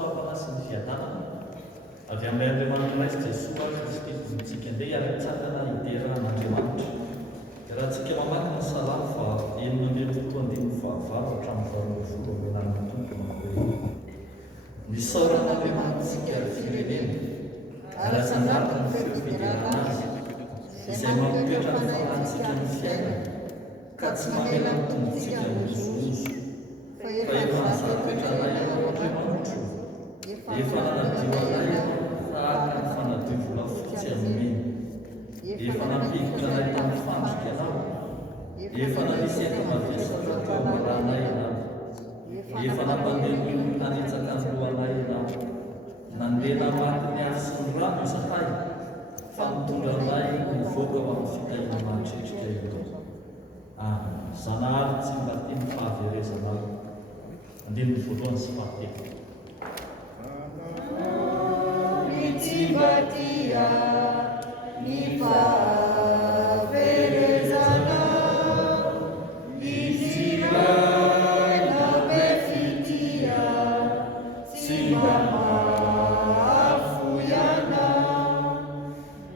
fahasoavana sy ny fiadanana avy amin'ilay Andriamanitra iray sy Jesosy Kristy andeha hiaraka-tsangana hiderahan'Andriamanitra. Dia raha tsika mamaky ny Salamo fa 1:25 hatramin'ny 20 menarana tompona hoe nisaoran'Andriamanitsika ny firenena ary sandarika ny feo fidirana azy izay mampipetra ny fanahintsika ny fiaina ka tsy mamela ny tombontsika mizozo fa efa nizapetrana ao Andriamanitra efa nanadio anay tahaka ny fanadio volafotsy amin'ny efa nampihitra anay tamin'ny fandrika anao efa nanisy eny mavesatra teo ambaranay ianao efa nampandeha ny nanitsaka ny lohanay ianao nandeha namaty ny afo sy ny rano izahay fa mitondra anay nivoaka ho amin'ny fitahiana mahatritrika io. Zanahary tsy mba tia ny fahaverezanao. Andininy voalohany sy fahatelo. Mitsimbatia ny fahaverezana izy iray nabe fitia tsy mba mahafoiana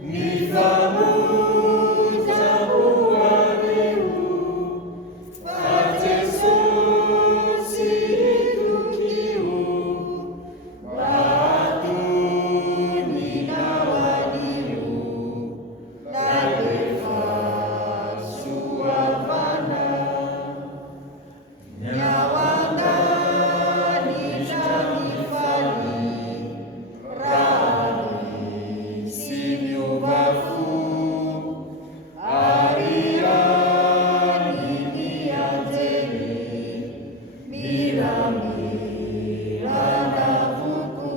ny famonjam-boanio fa Jesosy tokio mahatonina hoanio la rehefa soavana ny ao an-danitra ny faly raha misy miova fo ary any ny anjely miramirana voko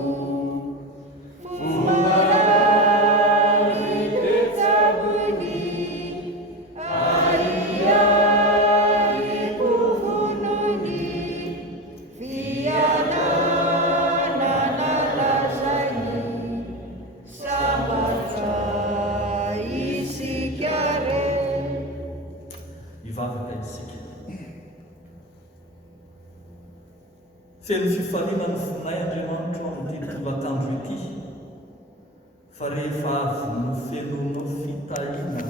foarany petsabony ariany povonony fianana nalazay sambatra isika re. Hivavaka isika. Feno fifaliana ny fonay Andriamanitra amin'ity tolakandro ity fa rehefa avy no fenonao fitahiana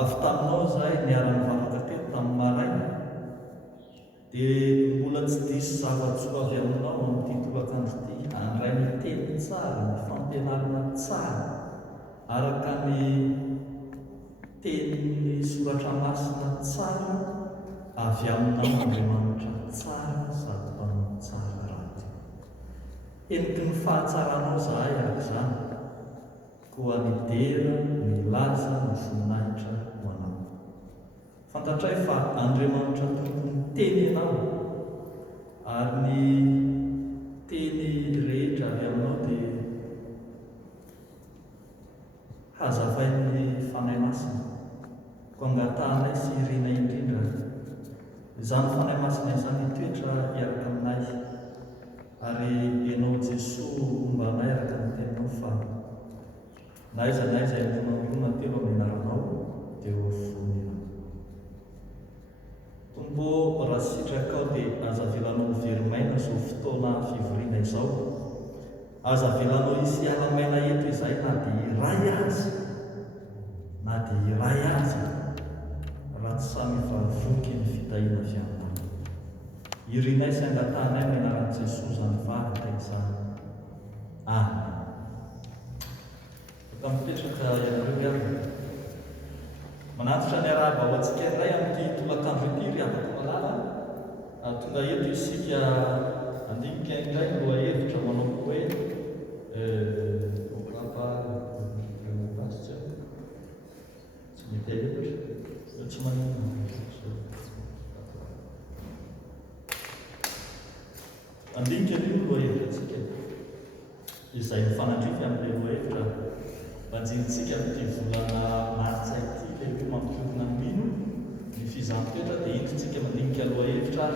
avy taminao izahay niara-nivavaka teo tamin'ny maraina dia mbola tsy diso zava-tsoa avy aminao amin'ity tolakandro ity handray ny teny tsara ny fampianarana tsara araka ny teny soratra masina tsara avy aminao Andriamanitra tsara sady mpanao tsara raty. Eniky ny fahatsaranao zahay arak'izany koa nidera nilaza ny voninahitra ho anao. Fantatray fa Andriamanitra tompony teny ianao ary ny teny rehetra avy aminao dia hazavain'ny fanahy masina ko angatahanay sy irenay indrindra izany fanahy masina izany toetra hiaraka aminay ary ianao Jesosy omba anay araka ny teninao fa na aiza na aiza itonan'olona telo amin'ny anaranao dia ho fonina. Tompo raha sitrakao dia aza velanao verimaina izao fotoana fivoriana izao, aza velanao isy ala-maina eto izay na dia iray azy raha tsy samy vavoky ny fitahiana avy aminao. Irinay sy angatahanay amin'ny anaran'i Jesosy izany vavaka izany. Amen. Afaka mipetraka ianareo iarona. Manatitra ny arahaba ho antsika iray amin'ity tolakandro ity ry afaka malala tonga eto isika andinika indray lohahevitra manao hoe tsy mety hevitra tsy manino andinika io lohahevitra antsika izay mifanandrify amin'ilay lohahevitra manjinitsika amin'ity volana martsa ity lehibe mampiorina mino ny fizaham-toetra dia hitotsika mandinika lohahevitra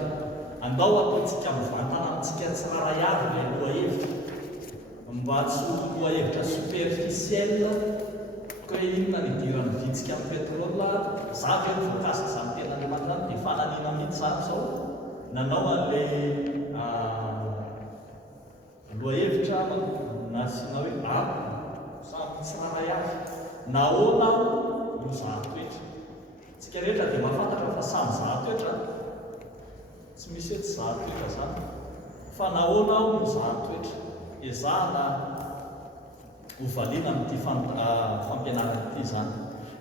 andao ataontsika mivantana amintsika tsiraray avy ilay lohahevitra mba tsy lohahevitra superficiel hoe inona ny idiran'ny vitsika amin'ny petrola zavy eo voakasika izany tena Andriamanitra dia fananina mihitsy zany izao nanao an'ilay loahevitra nasiana hoe samy tsy raray avy nahoana no zahatoetra. Tsika rehetra dia mahafantatra fa samy zahatoetra, tsy misy hoe tsy zahatoetra zany, fa nahoana no zahatoetra. Ezahana hovaliana amin'ity fampianarana ity zany.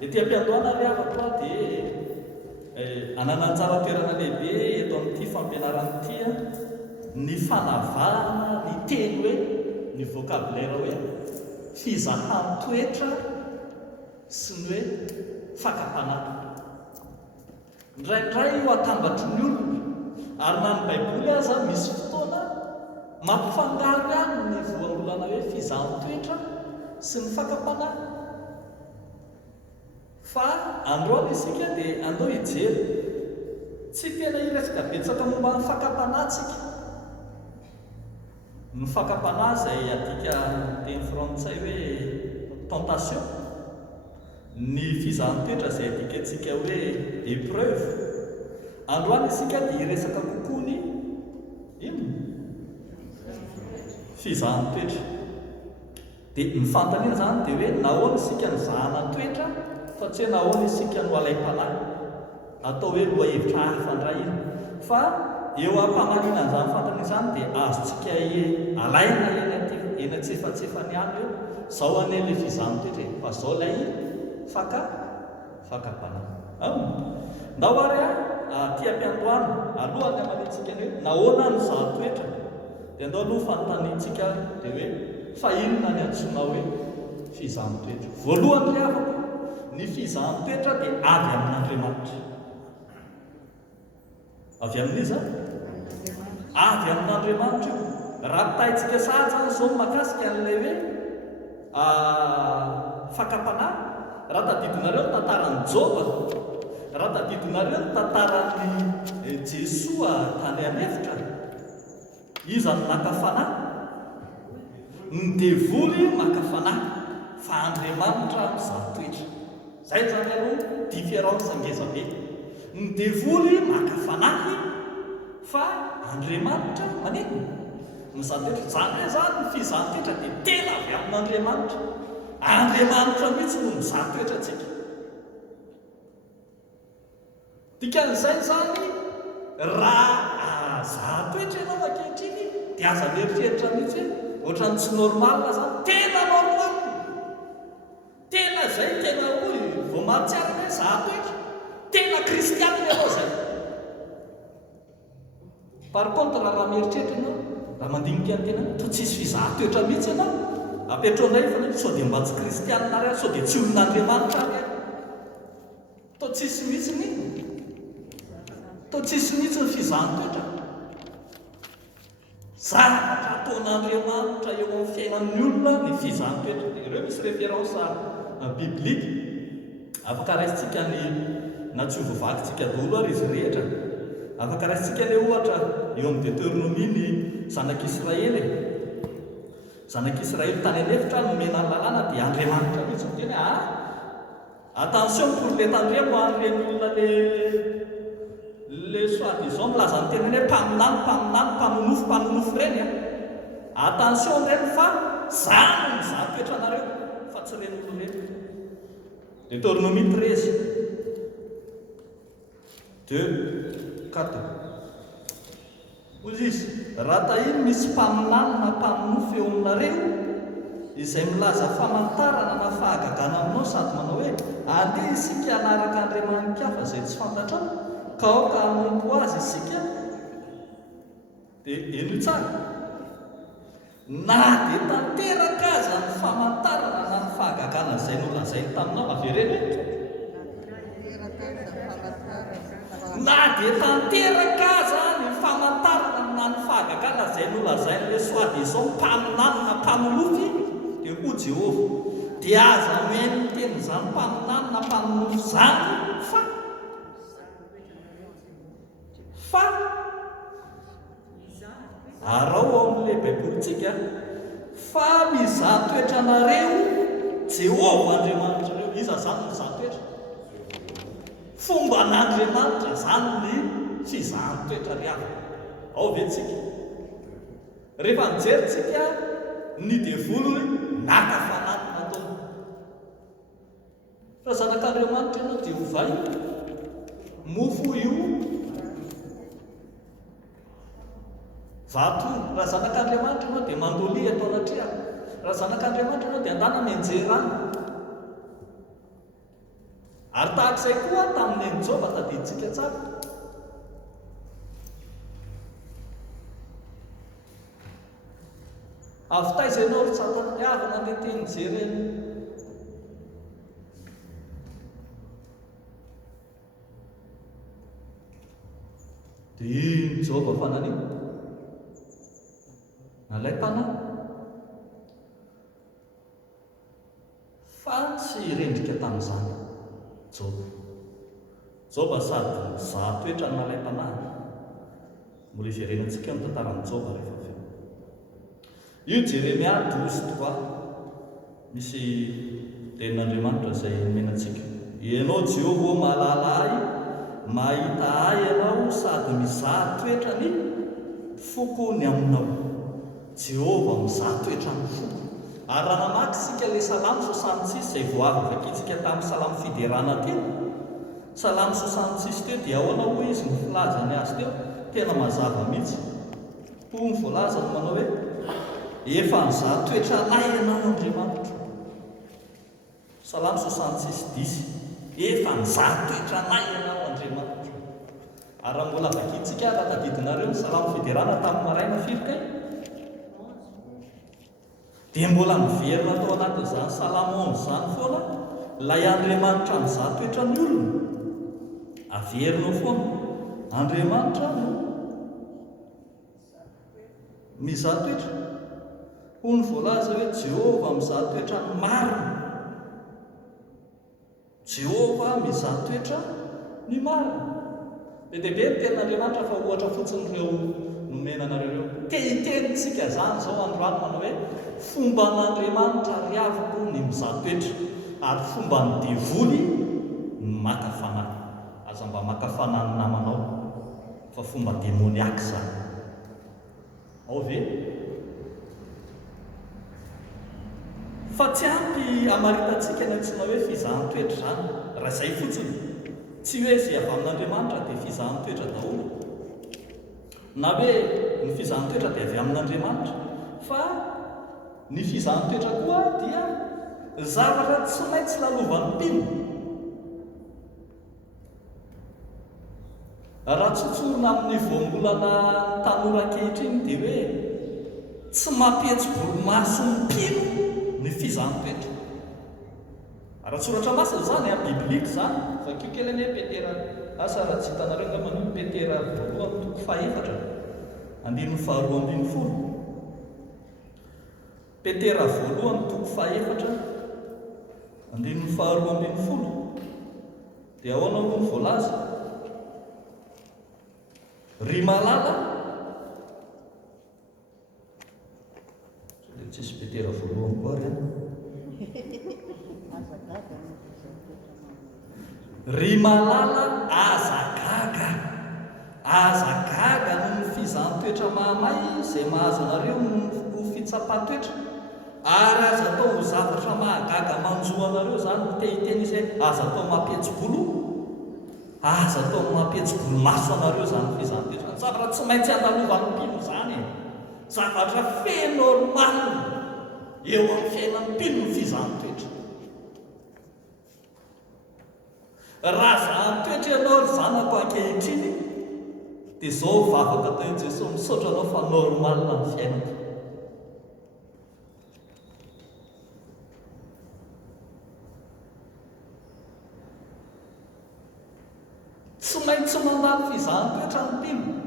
Ety am-piandohana ry havako dia anananjara toerana lehibe eto amin'ity fampianarana ity ny fanavahana ny teny hoe ny vocabulaire hoe fizahan-toetra sy ny hoe fakapanahy. Ndraindray io atambatry ny olona ary na ny baiboly aza misy fotoana mampifangaro ihany ny voanolana hoe fizahan-toetra sy ny fakapanahy. Fa androany isika dia andao hijery tsy tena iresaka betsaka momba ny fakapanahytsika. Ny fakapanahy izay adika teny frantsay hoe tentation, ny fizahan-toetra izay adika antsika hoe épreuve. Androany isika dia iresaka kokoa ny fizahan-toetra. Dia ny fantaniana zany dia hoe nahoana isika ny zahana toetra fa tsy hoe nahoana isika no alaim-panahy, atao hoe loahevitra hafa indray iny. Fa eo am-pamanina an'izany fantaniana izany dia azontsika alaina eny antsefatsefany ihany hoe zao anie ilay fizahan-toetra fa zao ilay fakapanahy. Ndao ary aty am-piandohana alohany amanintsika ny hoe nahoana ny zahatoetra, dia andao aloha fanontaniantsika dia hoe fa inona ny antsoina hoe fizahan-toetra. Voalohany ilay havako, ny fizahan-toetra dia avy amin'Andriamanitra. Avy amin'iza? Avy amin'Andriamanitra io. Raha taitsika sahaja zao makasika an'ilay hoe fakapanahy, raha tadidinareo ny tantaran'ny Joba, raha tadidinareo ny tantaran'ny Jesoa tany anefitra, iza ny naka fanahy? Ny devoly maka fanahy, fa Andriamanitra mizaha-toetra. Zay zany aloha différence ngeza be. Ny devoly maka fanahy fa Andriamanitra maneno mizaha-toetra. Zany hoe zany ny fizahan-toetra dia tena avy amin'Andriamanitra. Andriamanitra mihitsy no mizaha-toetra antsika. Dikan'izay zany raha zaha-toetra ianao ankehitriny dia aza mieritreritra mihitsy hoe ohatran'ny tsy normal zany, tena normal, tena zay tena hoe vao mahatsiaro hoe zaha-toetra, tena kristianina ianao zay. Par contre raha mieritreritra ianao, raha mandinika ny tena to tsisy fizaha-toetra mihitsy ianao, apetro indray fa sao dia mba tsy kristianina ray, sao dia tsy olon'Andriamanitra ray, to tsisy mihitsy ny ny fizahan-toetra. Zavatra ataon'Andriamanitra eo amin'ny fiainan'ny olona ny fizahan-toetra. Ireo misy référence biblika afaka raisitsika ny na tsy hovakintsika daholo ary izy rehetra. Afaka raisitsika ilay ohatra eo amin'ny Deutéronomie ny zanak'Israely. Zanak'Israely tany anefitra no mena ny lalàna dia Andriamanitra mihitsy miteny attention pour l'étendria mo an'ireny olona le soi-disant milaza ny tenany hoe mpamonofo reny. Attention reny fa zany ny zaha-toetra anareo fa tsy reny olo reny. Deutéronomie 13 2-4. Ozy izy raha tahiny misy mpaminany na mpamonofo eo aminareo izay milaza famantarana na fahagagana aminao sady manao hoe andeha isika anaraka andriamanikafa izay tsy fantatrao ka aoka hanompo azy isika, dia eno tsara na dia tanteraka aza ny famantarana na ny fahagagana izay nolazainy taminao avereny, na dia tanteraka aza ny famantarana na ny fahagagana izay nolazain'ilay soi-disant mpaminany na mpamolofy dia ho Jehova, dia aza meno teny izany mpaminany na mpamolofy zany fa arao ao amin'ilay baibolitsika fa mizaha-toetra anareo Jehova Andriamanitra reo. Iza zany mizaha-toetra? Fomba an'Andriamanitra zany ny fizahan-toetra ry hafa. Ao ve tsika? rehefa nijeritsika ny devolony naka fanatiny ataony raha zanak'Andriamanitra ianao dia ovay mofo io vato raha zanak'Andriamanitra ianao dia mandolia atao anatrehana raha zanak'Andriamanitra ianao dia andana menjerana ary tahak'izay koa tamin'ny Jehova tadidintsika tsara avy taizainao ry satana miavana ny teny jerena dia iny Jehova fananio nalay tanàna fa tsy rendrika tamin'izany Jehova sady zahatoetra nalay tanàna mbola iverenantsika ny tantaran'i Jehova rehefa avy io Jeremia 12:3 misy tenin'Andriamanitra izay menantsika ianao Jehova mahalala ahy mahita ahy ianao sady mizaha toetra ny foko ny aminao Jehova mizaha toetra ny foko ary raha namaky isika ilay Salamo 66 izay voavy vakitsika tamin'ny Salamo fiderana teo Salamo 66 teo dia ao anao hoy izy ny filazany azy teo tena mazava mihitsy ho ny voalaza no manao hoe efa nizaha toetra anay ianao Andriamanitra Salamo 66:10 efa nizaha toetra anay ianao Andriamanitra ary raha mbola vakitsika raha tadidinareo ny Salamo fiderana tamin'ny maraina firikay dia mbola miverina tao anatin'izany Salamo 11 izany foana ilay Andriamanitra mizaha toetra ny olona averinao foana Andriamanitra no mizaha toetra ho ny voalaza hoe Jehova mizaha toetra ny marina Jehova mizaha toetra ny marina be dia be ny tenin'Andriamanitra fa ohatra fotsiny ireo nomenanareo tehitenitsika izany izao androany manao hoe fomba n'Andriamanitra riavoko ny mizaha toetra ary fomba ny devoly ny maka fanahy aza mba maka fanahy ny namanao fa fomba demoniaka izany ao ve fa tsy ampy amaritantsika ny antsoina hoe fizahan-toetra izany raha izay fotsiny tsy hoe izay avy amin'Andriamanitra dia fizahan-toetra daholo na hoe ny fizahan-toetra dia avy amin'Andriamanitra fa ny fizahan-toetra koa dia zavatra tsy maintsy lalovan'ny mpino raha tsotsorina amin'ny voambolana tanora ankehitriny dia hoe tsy mampihetsi-bolo maso ny mpino ny fizahan-toetra raha tsoratra masina izany a biblika izany fa kio kely any hoe Petera asa raha tsy hitanareo nga manio Petera 2:4 andininy 2:20 Petera 2:4 andininy 2:20 dia ao anao no voalaza ry malala tsisy Petera 1 koa reny ry malala azagaga no ny fizahan-toetra mahamay izay mahazo anareo ho fitsapan-toetra ary aza atao ho zavatra mahagaga manjoa anareo izany tehiteny izy aza atao mampihetsi-bolo aza atao mampihetsi-bolo maso anareo izany fizahan-toetra zavatra tsy maintsy andalovan'ny mpino izany zavatra fenormal eo amin'ny fiainan'ny mpino ny fizahan-toetra raha zahan-toetra ianao ry zanako ankehitriny dia izao vavaka tao Jesosy misaotra anao fa normal ny fiainako tsy maintsy mandalo fizahan-toetra ny mpino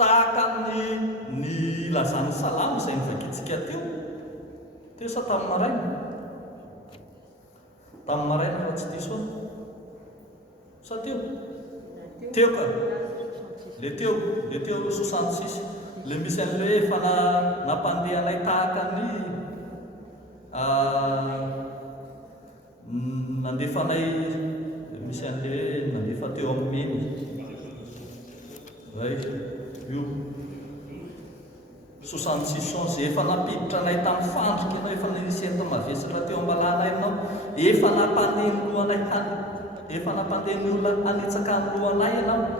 tahaka ny lazan'ny Salamo izay nivakitsika teo sa tamin'ny maraina fa tsy diso any sa teo ka le teo 66 le misy an'le efa nampandehanay tahaka ny nandefanay misy an'le nandefa teo amin'ny meny io 66 zay efa napiditra anay tamin'ny fandrika ianao, efa niseny tao mavesatra teo ambalana ianao, efa nampandeha ny lohanay efa nampandeha ny olona hanitsaka ny lohanay ianao,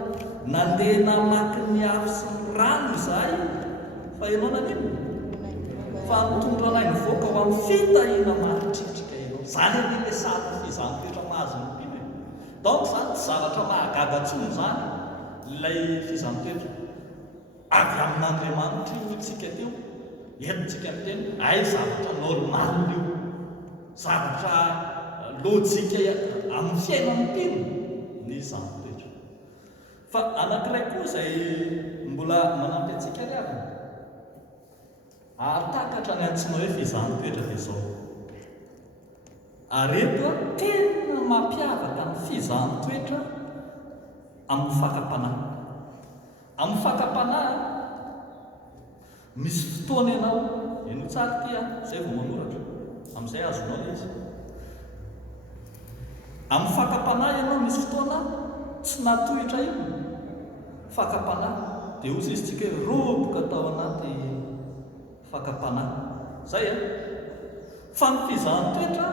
nandeha namaky ny afo sy ny rano izahay, fa ianao nanino fa mitondra anay nivoaka ho amin'ny fitahiana maritritrika ianao. Zany an'ilay sady fizaham-toetra mahazo ny mpino e. Donc zany tsy zavatra mahagaga ntsony zany ilay fizaham-toetra avy amin'Andriamanitra io tsika teo, entsika miteny ay zavatra normal io, zavatra lojika amin'ny fiainan'ny mpino ny zaham-toetra. Fa anankiray koa izay mbola manampy antsika ry avy, atakatra ny antsoina hoe fizaham-toetra dia izao. Areto tena mampiavaka ny fizaham-toetra amin'ny fakapanahy. Amin'ny fakapanahy misy fotoana ianao eno tsara tia izay vao manoratra amin'izay azonao ilay izy. Amin'ny fakapanahy ianao misy fotoana tsy natohitra io fakapanahy dia ozy izy tsika hoe roboka tao anaty fakapanahy zay a. Fa ny fizaham-toetra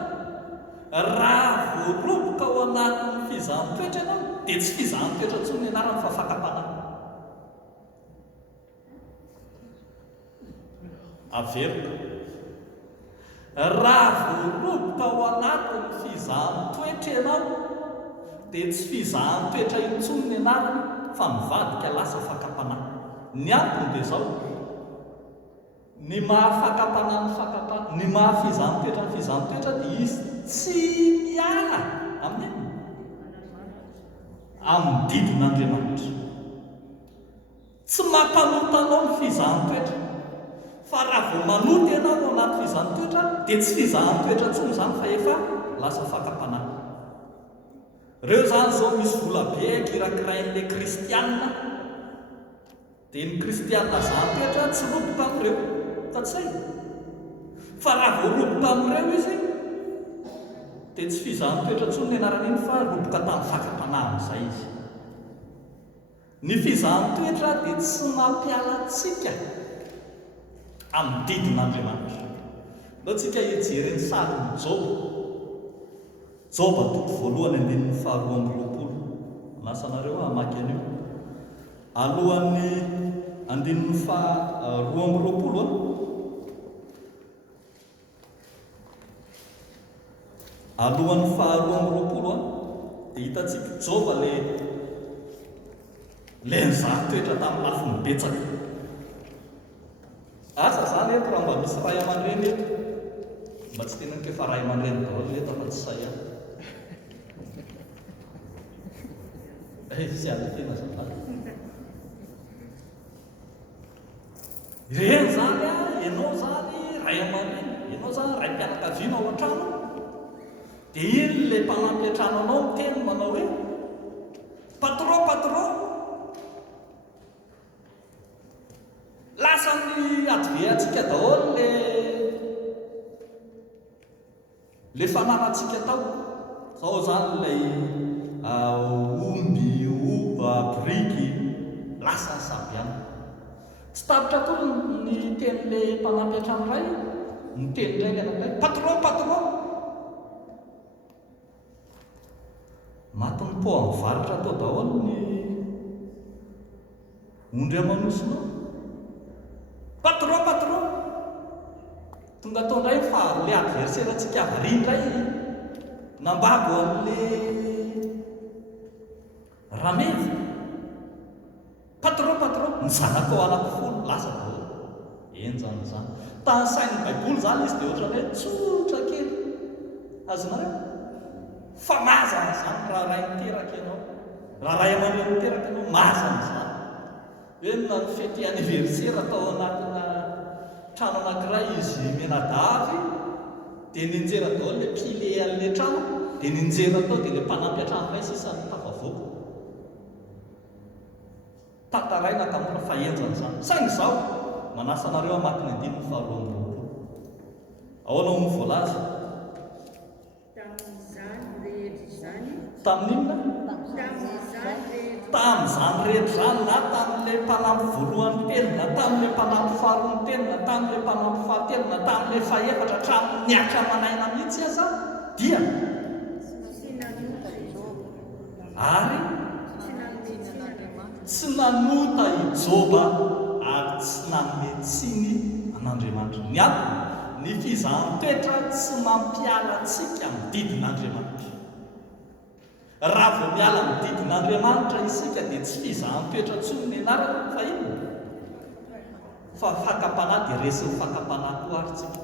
raha voaroboka ao anatin'ny fizaham-toetra ianao dia tsy fizaham-toetra ntsony ny anarany fa fakapanahy. Averiko raha voaroboka ao anatin'ny fizaham-toetra ianao dia tsy fizaham-toetra intsony ny anarany fa mivadika lasa fakapanahy. Ny antony dia izao, ny mahafakapanahy ny fakapanahy, ny mahafizaham-toetra ny fizaham-toetra dia izy tsy miala amin'ny didin'Andriamanitra. Tsy mampanotanao ny fizaham-toetra, fa raha vao manoty ianao ao anaty fizaham-toetra dia tsy fizaham-toetra ntsony izany fa efa lasa fakapanahy. Reo zany zao misy vola be kirakirain'ilay kristianina, dia ny kristianina zaham-toetra tsy roboka amin'ireo tatsay, fa raha vao roboka amin'ireo izy dia tsy fizaham-toetra ntsony ny anaran'iny fa roboka tamin'ny fakapanahy amin'izay izy. Ny fizaham-toetra dia tsy mampiala antsika amin'ny didin'Andriamanitra. Ndao tsika hijery ny sarin'ny Joba toko voalohany andinin'ny faharoa amby roapolo. Lasanareo hamaky an'io alohan'ny andinin'ny faharoa amby roapolo alohan'ny faharoa amby roapolo dia hitantsika Joba lay nizahan-toetra tamin'ny lafiny betsaka. Asa zany eto raha mba misy ray aman-dreny eto, mba tsy tenako efa ray aman-dreny daholo eto fa tsy say aho. Sy aly tena zany. Ireny zany a, ianao zany ray aman-dreny, ianao zany ray mpianakaviana ao an-trano, dia iny ilay mpanampy an-trano anao miteny manao hoe patron, lasa ny adiveantsika daholo le fananantsika tao. Zao zany ilay omby, briky, lasa ny sabiana. Tsy tapitra koa ny tenin'ilay mpanampy an-trano ray, ny teny indray ny anankiray patron. Matin'ny po amin'ny varitra tao daholo ny ondry amanosonao. Patron, tonga tao indray fa le adversaire antsika avarindray nambago amin'ilay rameva. Patron, ny zanako ao anaky folo lasa daholo. Enjany zany tany sain'ny baiboly zany izy dia ohatran'ny hoe tsotra kely, azonareo fa mazana zany raha ray miteraka ianao, raha ray aman-dreny miteraka ianao, mazana zany. Hoe na ny fety anniversaire atao anatina trano anankiray izy menadavy, dia ninjera daholo ilay pile an'ilay trano, dia ninjera tao dia ilay mpanampy an-trano ray sisany tafavoaka. Tantaraina kamora fa enjana zany. Saingy izao manasa anareo hamaky ny andininy faharoa amby roapolo. Ahoana ho voalaza tamin'izany rehetra izany, tamin'inona? tamin'izany rehetra tamin'izany rehetra zany na tamin'ilay mpanampy voalohany telo na tamin'ilay mpanampy faharoany telo na tamin'ilay mpanampy fahatelo na tamin'ilay faefatra hatramin'ny miatra manaina mihitsy aza dia ary tsy nanota ijoba ary tsy nametsiny an'Andriamanitra. Ny antony ny fizaham-toetra tsy mampialatsika amin'ny didin'Andriamanitra. Raha vao miala amin'ny didin'Andriamanitra isika dia tsy fizaham-toetra intsony ny anarana fa ino fa fakapanahy dia resin'ny fakapanahy koa ary tsika.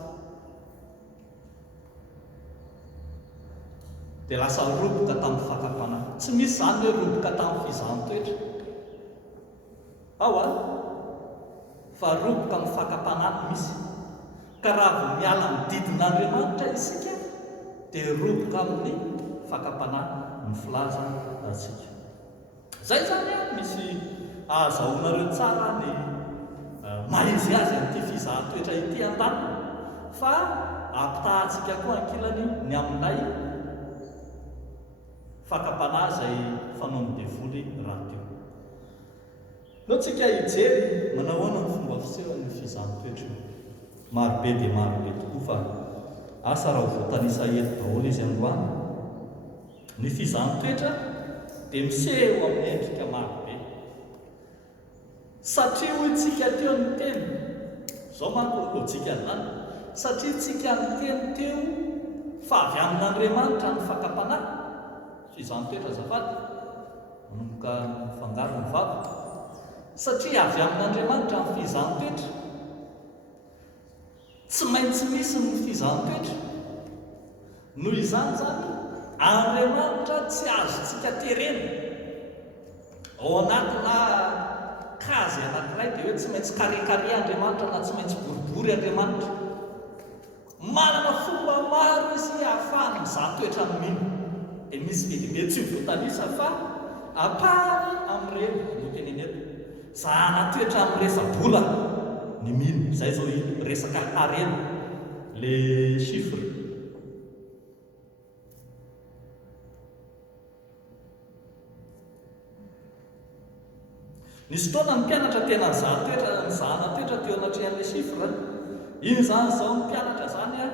Dia lasa roboka tamin'ny fakapanahy. Tsy misy zany hoe roboka tamin'ny fizaham-toetra ao a fa roboka amin'ny fakapanahy misy. Ka raha vao miala amin'ny didin'Andriamanitra isika dia roboka amin'ny fakapanahy ny filaza atsika. Zay zany a misy ahazahoanareo tsara ny maizy azy amin'ity fizaham-toetra ity an-tany fa ampitahantsika koa ankilany ny amin'ilay fakapanahy izay fanao ny devoly raha teo. No tsika hijery manahoana ny fomba fisehoan'ny fizaham-toetra marobe dia marobe tokoa fa asa raha voatanisa eto daholo izy androany. Ny fizaham-toetra dia miseho amin'ny endrika marobe satria hoy tsika teo ny teny zao manko lojika zany satria tsika ny teny teo fa avy amin'Andriamanitra ny fakapanahy fizaham-toetra azafady manomboka mifangaro ny vava satria avy amin'Andriamanitra ny fizaham-toetra tsy maintsy misy ny fizaham-toetra. Noho izany zany Andriamanitra tsy azotsika terena ao anatina kazy anankiray dia hoe tsy maintsy karekare Andriamanitra na tsy maintsy boribory Andriamanitra. Manana fomba maro izy ahafahany mizaha-toetra amin'iny. Dia misy bedibe tsy voatanisa fa apahany amin'ireny no teneny eto zahana-toetra amin'ny resa-bola ny mino. Izay zao resaka harena le chiffre. Nisy fotoana ny mpianatra tena zahana-toetra teo anatrehan'ilay chiffre. Iny zany zao ny mpianatra zany a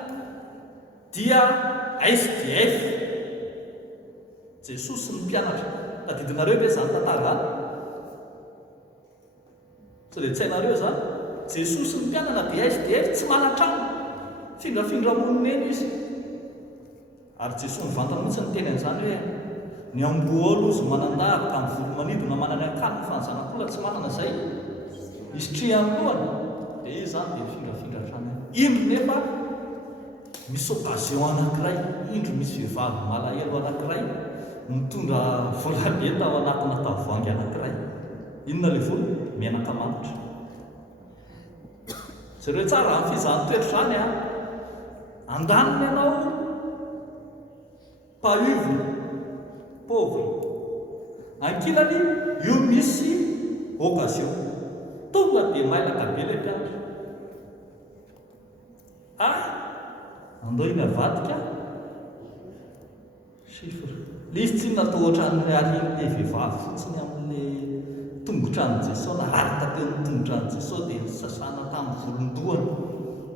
dia SDF. Jesosy ny mpianatra. Tadidinareo ve zany tantara zany? Sao dia tsy hainareo zany? Jesosy ny mpianana dia SDF tsy mana-trano. Findrafindra monina eny izy. Ary Jesosy mivantana mihitsy ny tenan'izany hoe ny amboa aloha manandavaka amin'ny volo manidina manana akanina fa ny zanak'olona tsy manana izay istrihan'ny lohany. Dia izy zany dia findrafindra trano. Indro nefa misy occasion anankiray, indro misy vehivavy malahelo anankiray mitondra volamena ao anatina tavoahangy anankiray. Inona ilay vola? Menaka manitra. Zareo tsara amin'ny fizaham-toetra zany a andaniny ianao pauvre pauvre ankilany io misy occasion tonga dia mailaka be ilay mpianatra. Andao iny avadika chiffre le izy tsy natao ohatran'ny alian'ilay vehivavy fotsiny amin'ilay tongotrany Jesosy nararaka teo ny tongotrany Jesosy dia sasana tamin'ny volondohany.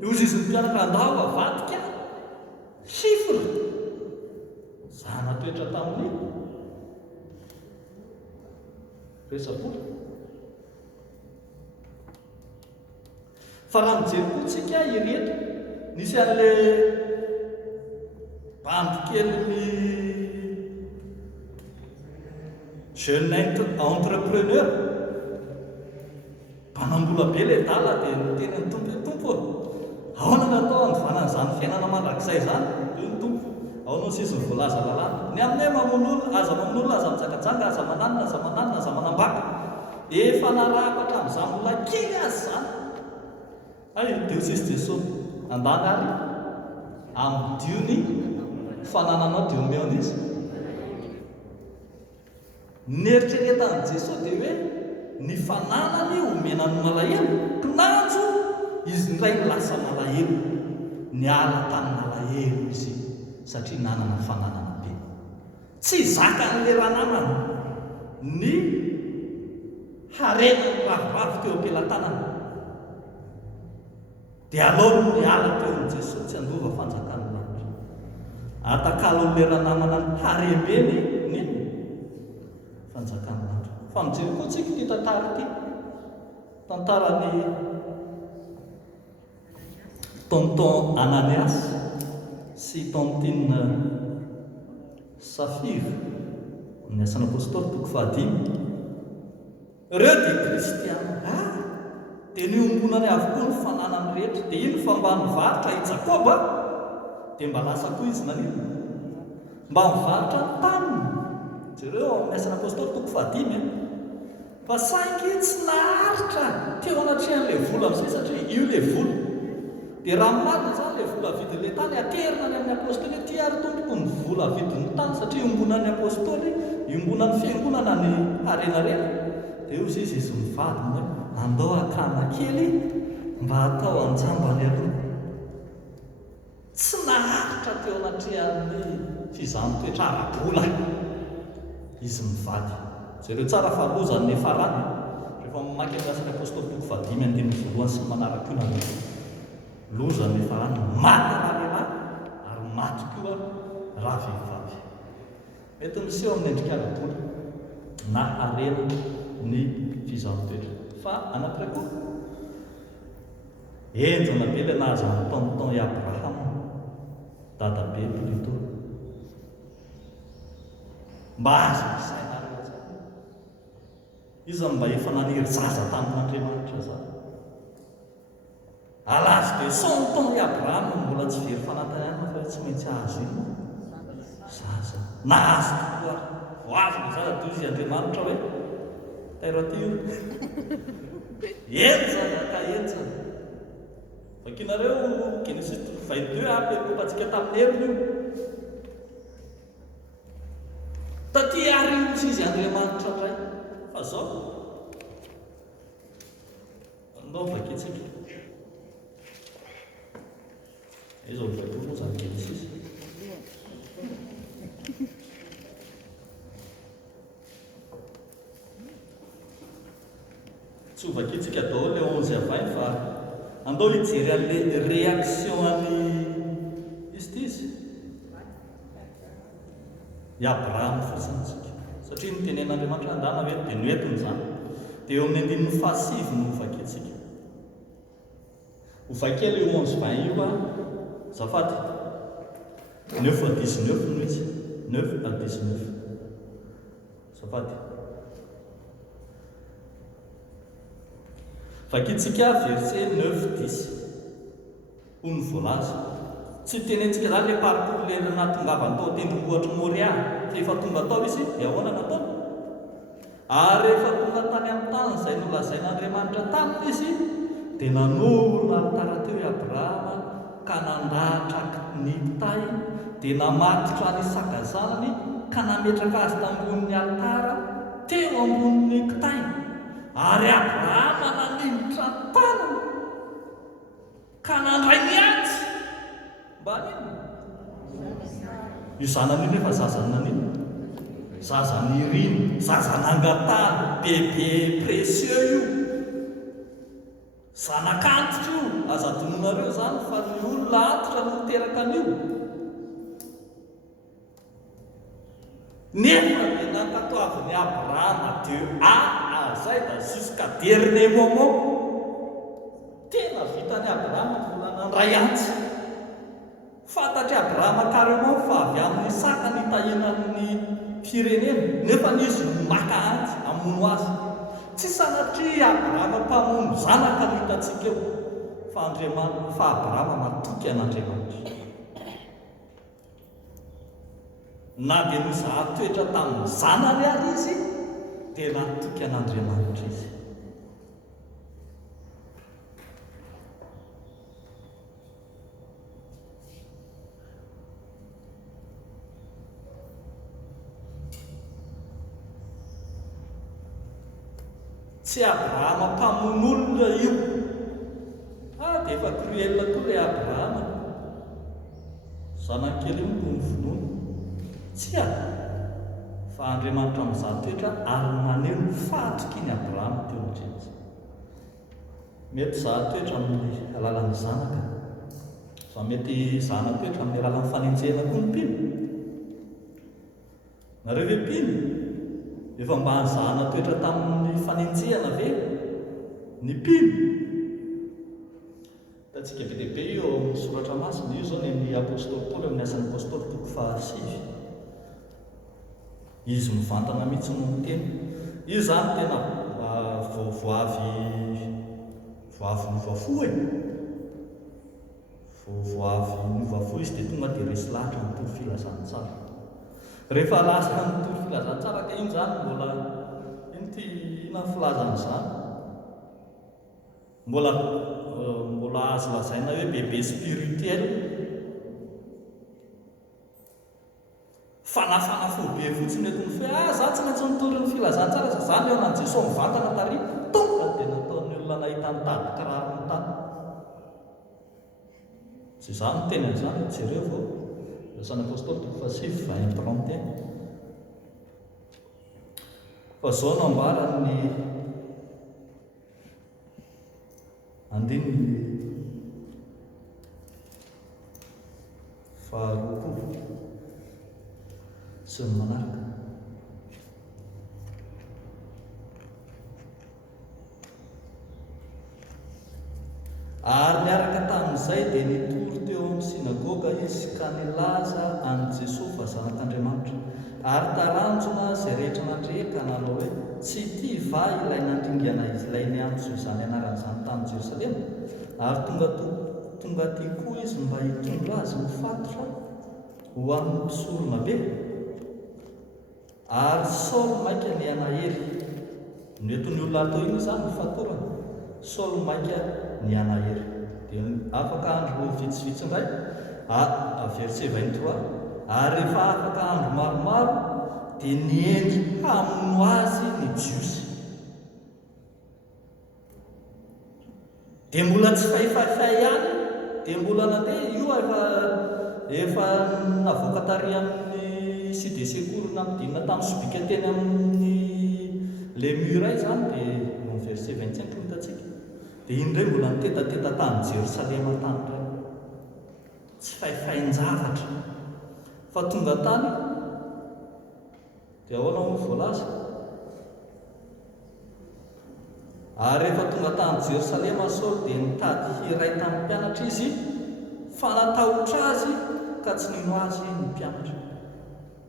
Io izy ny mpianatra andao avadika chiffre zahana-toetra tamin'ny resa-bola. Fa raha mijery koa tsika ireto nisy an'ilay bandy kely jeune entrepreneur mpanambola be ilay dala dia niteny ny tompo hoe tompo ahoana natao andovanana izany fiainana mandrakizay zany? Io ny tompo aonao sisy ny voalaza lalàna ny aminay mamonolona aza mamonolona aza mijangatsanga aza mananina aza manambaka efa narahako hatramin'izany mbola kely azy zany. Dia sisy Jesosy andany ary amin'ny diony fanananao dia omeona izy. Nieritreretan'i Jesosy dia hoe ny fananany omenany malahelo kinanjo izy ndray lasa malahelo niala tamin'ny malahelo izy satria nanana fananana be. Tsy zakan'ilay rananana ny harena ravoravo teo am-pelantanana. Dia aloha ny ala teo amin'i Jesosy tsy andova fanjakany lanitra. Atakalo lera namana ny harembeny neny fanjakany lanitra. Fa mijery koa tsika ity tantara ity. Tantaran'ny tonton Ananias sy tontine Safira, ny asan'ny apôstôly toko 15. Ireo dia kristiana. Dia niombonany avokoa ny fananany rehetra. Dia iny fa mba nivarotra i Jakoba, dia mba lasa koa izy nanino, mba mivarotra ny taniny. Jereo amin'ny asan'ny apôstôly toko 15. Fa saingy tsy naharitra teo anatrehan'ilay vola amin'izay satria io ilay vola. Dia raha marina zany ilay vola vidin'ilay tany aterina ny amin'ny apôstôly ty ary tompoko ny vola vidin'ny tany satria iombonan'ny apôstôly, iombonan'ny fiangonana ny harena reny. Dia io izy mivadina andao akana kely mba atao anjambany aloha. Tsy naharitra teo anatrehan'ny fizaham-toetra ara-bola izy mivady. Zareo tsara fa lozany efa rany. Rehefa mamaky amin'ny asan'ny apôstôly toko 15:1 sy manaraka io na lozany efa rany, maty raha ary maty koa raha vehivavy. Mety miseho amin'ny endrika ara-bola na harena ny fizaham-toetra. Fa anankiray koa enjana be ilay nahazo amin'ny tonton i Abrahama, dadabe plutô, mba azo misainareo zany. Izy mba efa naniry zaza tamin'Andriamanitra zany. Alazo dia 100 ans i Abrahama mbola tsy very fanantenana fa tsy maintsy azo iny zaza. Nahazo tokoa voazo ny zaza toy izy Andriamanitra hoe tairatio enjana ka enjana. Vakinareo Genesis 22 ampekopatsika tamin'ny heriny io. Taty arivo izy Andriamanitra ndray. Fa zao andao vakitsika izao vaikoa moa zany Genesis. Tsy ho vakitsika daholo le 11 à 20 fa andao hijery an'le réaction an'ny izy i Abrahama fotsiny satria nitenen'Andriamanitra andana hoe dia noetiny zany. Dia eo amin'ny 9:7 no vakitsika. Ho vakely 11-20 io zafady 9-19 no izy 9-19 zafady. Vakitsika verset 9-10 ho ny voalaza. Tsy tenentsika zany le parcours le natongavany tao tendrombohitra Moria. Fa efa tonga tao izy dia ahoana natao? Ary rehefa tonga tany amin'ny tany izay nolazain'Andriamanitra taminy izy, dia nanorona alitara teo i Abrahama ka nandahatra ny kitay, dia namatotra ny saka zanany ka nametraka azy tambonin'ny alitara teo ambonin'ny kitay. Ary Abrahama nanimitra ny tanany ka nandray ny aty mba nino io zanany io nefa zazany nanino, zazany iriny, zazan'angatany bebe précieux io, zanak'antitra io. Aza adononareo zany fa ny olona antitra no miteraka an'io. Nefa dia nankatoavin'ny Abrahama de A à Z jusqu'à dernier moment. Tena vitany Abrahama mbola nandray antsy. Fantatry Abrahama carrément fa avy amin'ny saka ny tahinan'ny firenena, nefa n'izy maka antsy amono azy. Tsy sanatria Abrahama mpamono zanaka no hitantsika eo, fa Abrahama matoky an'Andriamanitra. Na dia nizaha toetra tamin'ny zanany ary izy, dia natoky an'Andriamanitra izy. Tsy Abrahama mpamono olona io. Dia efa cruel koa ilay Abrahama. Zanankely io no vonoina. Tsy fa Andriamanitra amin'izany toetra ary maneho ny fatroky ny Abrahama teo an-dreny. Mety izany toetra amin'ny alalan'ny zanaka, fa mety zana toetra amin'ny alalan'ny fanenjehana koa ny mpino. Nareo ve mpino? Efa mba zana toetra tamin'ny fanenjehana ve ny mpino? Tatsika be dehibe io amin'ny soratra masina, io zao ny apôstôly Paoly amin'ny asan'ny apôstôly toko 7. Izy mivantana mihitsy no miteny. Io zany tena voavy novafo e. Voavy novafo izy dia tonga dia resy lahatra ny toro filazantsara. Rehefa lasa ny toro filazantsara ka iny zany mbola iny ty ina filazan'izany mbola azo lazaina hoe bebe spirituel, fanafana fobe fotsiny eto ny fe za tsy maintsy nitory ny filazantsara zany eo nan Jesosy mivantana tary tonga dia nataony olona nahita ny tady kiraro ny tany. Zay zany tena izany jereo vao asan'ny apôstôly toko 7:31. Fa zao no ambarany andininy faharoapolo sy ny manaraka. Ary niaraka tamin'izay dia nitory teo amin'ny sinagoga izy ka nilaza an' Jesosy fa zanak'Andriamanitra, ary taranjona izay rehetra nandre ka nanao hoe tsy ity va ilay nandringana ilay niantso izany anaran'izany tamin'ny Jerosalema, ary tonga ty koa izy mba hitondra azy mifatotra ho amin'ny mpisorona be. Ary Saolo maika ny anahery, netony olona atao iny izany fatorana. Saolo maika ny anahery dia afaka andro vitsivitsy indray, verset 23. Ary rehefa afaka andro maromaro dia niendry hamono azy ny jiosy. Dia mbola tsy fahifahifay ihany, dia mbola nandeha io efa navoaka tary amin'ny side secours nampidinina tamin'ny sobika teny amin'ny le muray zany, dia no verset 25 no hitatsika. Dia iny indray mbola nitetateta tany Jerosalema tany iray, tsy faifain-javatra fa tonga tany dia ahoana ho voalaza. Ary rehefa tonga tany Jerosalema Saolo dia nitady hiray tamin'ny mpianatra izy fa natahotra azy ka tsy nino azy ny mpianatra.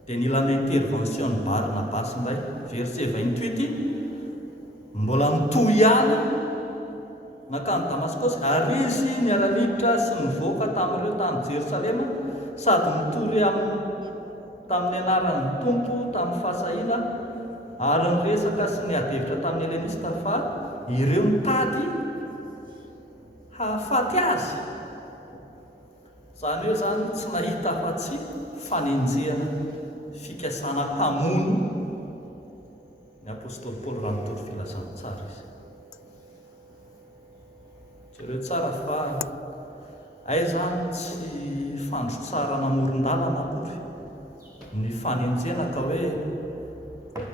Dia nila intervention ny Barnabas indray, verset 28. Mbola mitohy ihany nakany Damaskosy, ary izy niara-niditra sy nivoaka tamin'ireo tany Jerosalema, sady nitory tamin'ny anaran'ny Tompo tamin'ny fahasahiana, ary niresaka sy niadevitra tamin'ny Helenista fa ireo nitady hahafaty azy. Zany hoe zany tsy nahita afa-tsy fanenjehana fikasana hamono ny apôstôly Paoly raha nitory filazantsara izy. Jereo tsara fa zany tsy fandro tsara namoron-dalana akory ny fanenjehana ka hoe